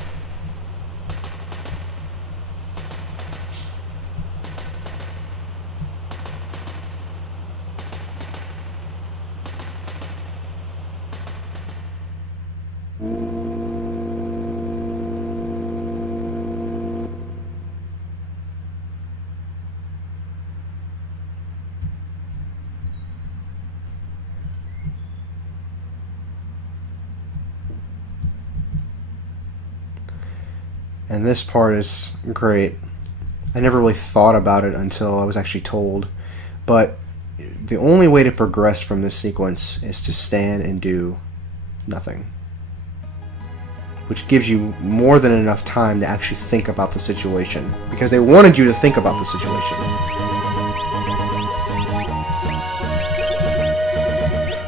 And this part is great. I never really thought about it until I was actually told. But the only way to progress from this sequence is to stand and do nothing. Which gives you more than enough time to actually think about the situation. Because they wanted you to think about the situation.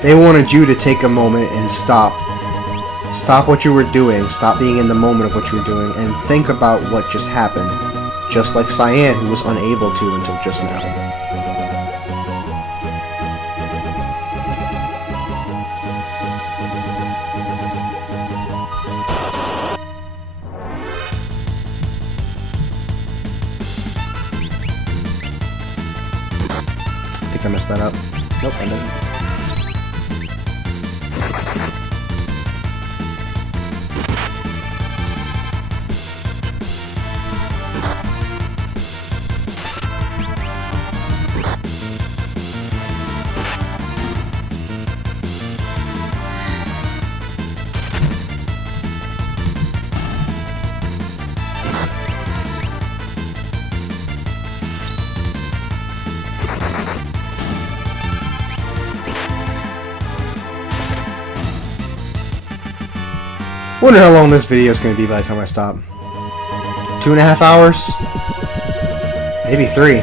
They wanted you to take a moment and stop. Stop what you were doing, stop being in the moment of what you were doing, and think about what just happened. Just like Cyan, who was unable to until just now. I think I messed that up. Nope, I didn't. Wonder how long this video is going to be by the time I stop. 2.5 hours? Maybe 3.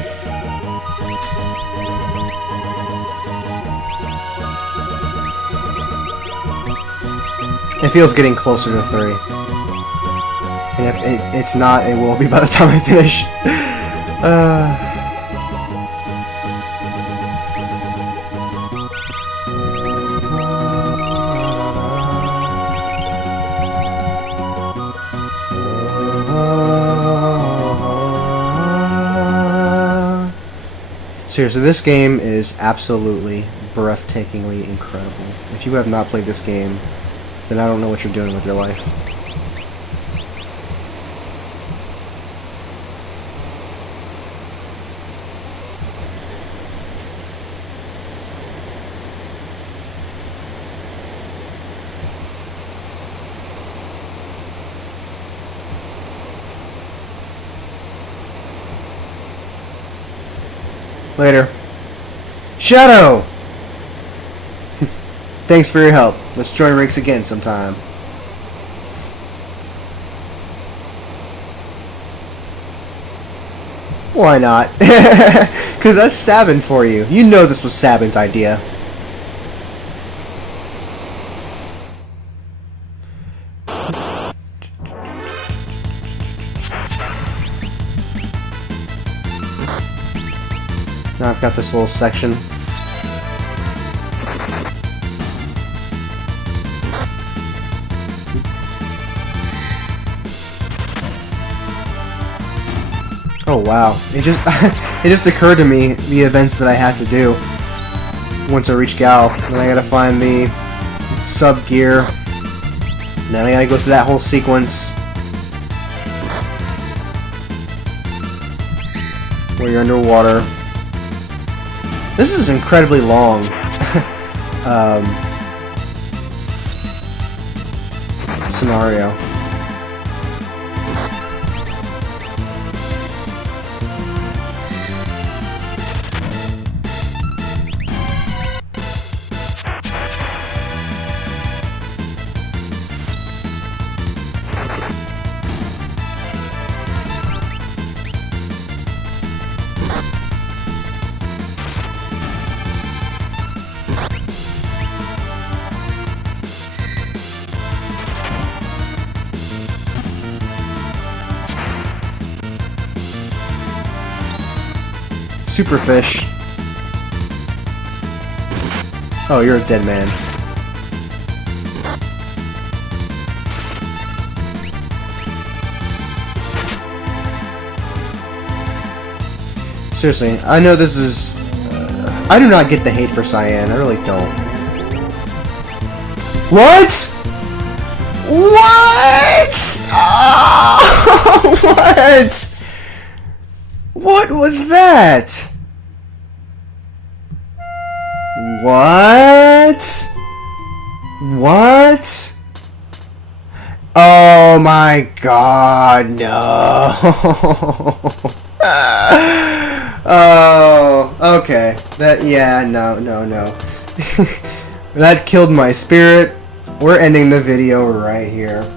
It feels getting closer to 3. And if it's not, it will be by the time I finish. Seriously, this game is absolutely breathtakingly incredible. If you have not played this game, then I don't know what you're doing with your life. Later. Shadow! Thanks for your help. Let's join ranks again sometime. Why not? Because that's Sabin for you. You know this was Sabin's idea. Now I've got this little section. Oh wow. It just occurred to me the events that I have to do once I reach Gal. Then I gotta find the sub gear. Then I gotta go through that whole sequence where you're underwater. This is incredibly long. Scenario. super fish. Oh, you're a dead man. Seriously, I know this is... I do not get the hate for Cyan. I really don't. What? What? Oh, what? What was that? What? What? Oh my god, no. Oh, okay. No. That killed my spirit. We're ending the video right here.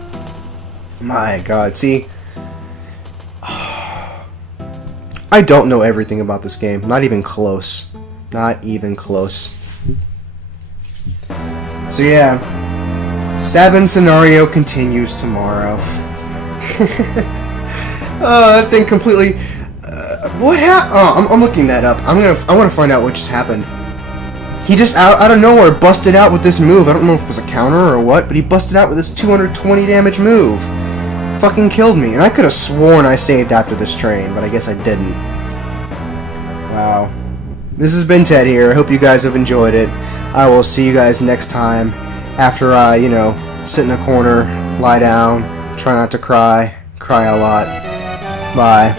My god, see? I don't know everything about this game. Not even close. Not even close. So yeah. Sabin scenario continues tomorrow. That thing completely... what happened? Oh, I'm looking that up. I want to find out what just happened. He just out of nowhere busted out with this move. I don't know if it was a counter or what, but he busted out with this 220 damage move. Fucking killed me. And I could have sworn I saved after this train, but I guess I didn't. Wow. This has been Ted here. I hope you guys have enjoyed it. I will see you guys next time after I, you know, sit in a corner, lie down, try not to cry a lot. Bye.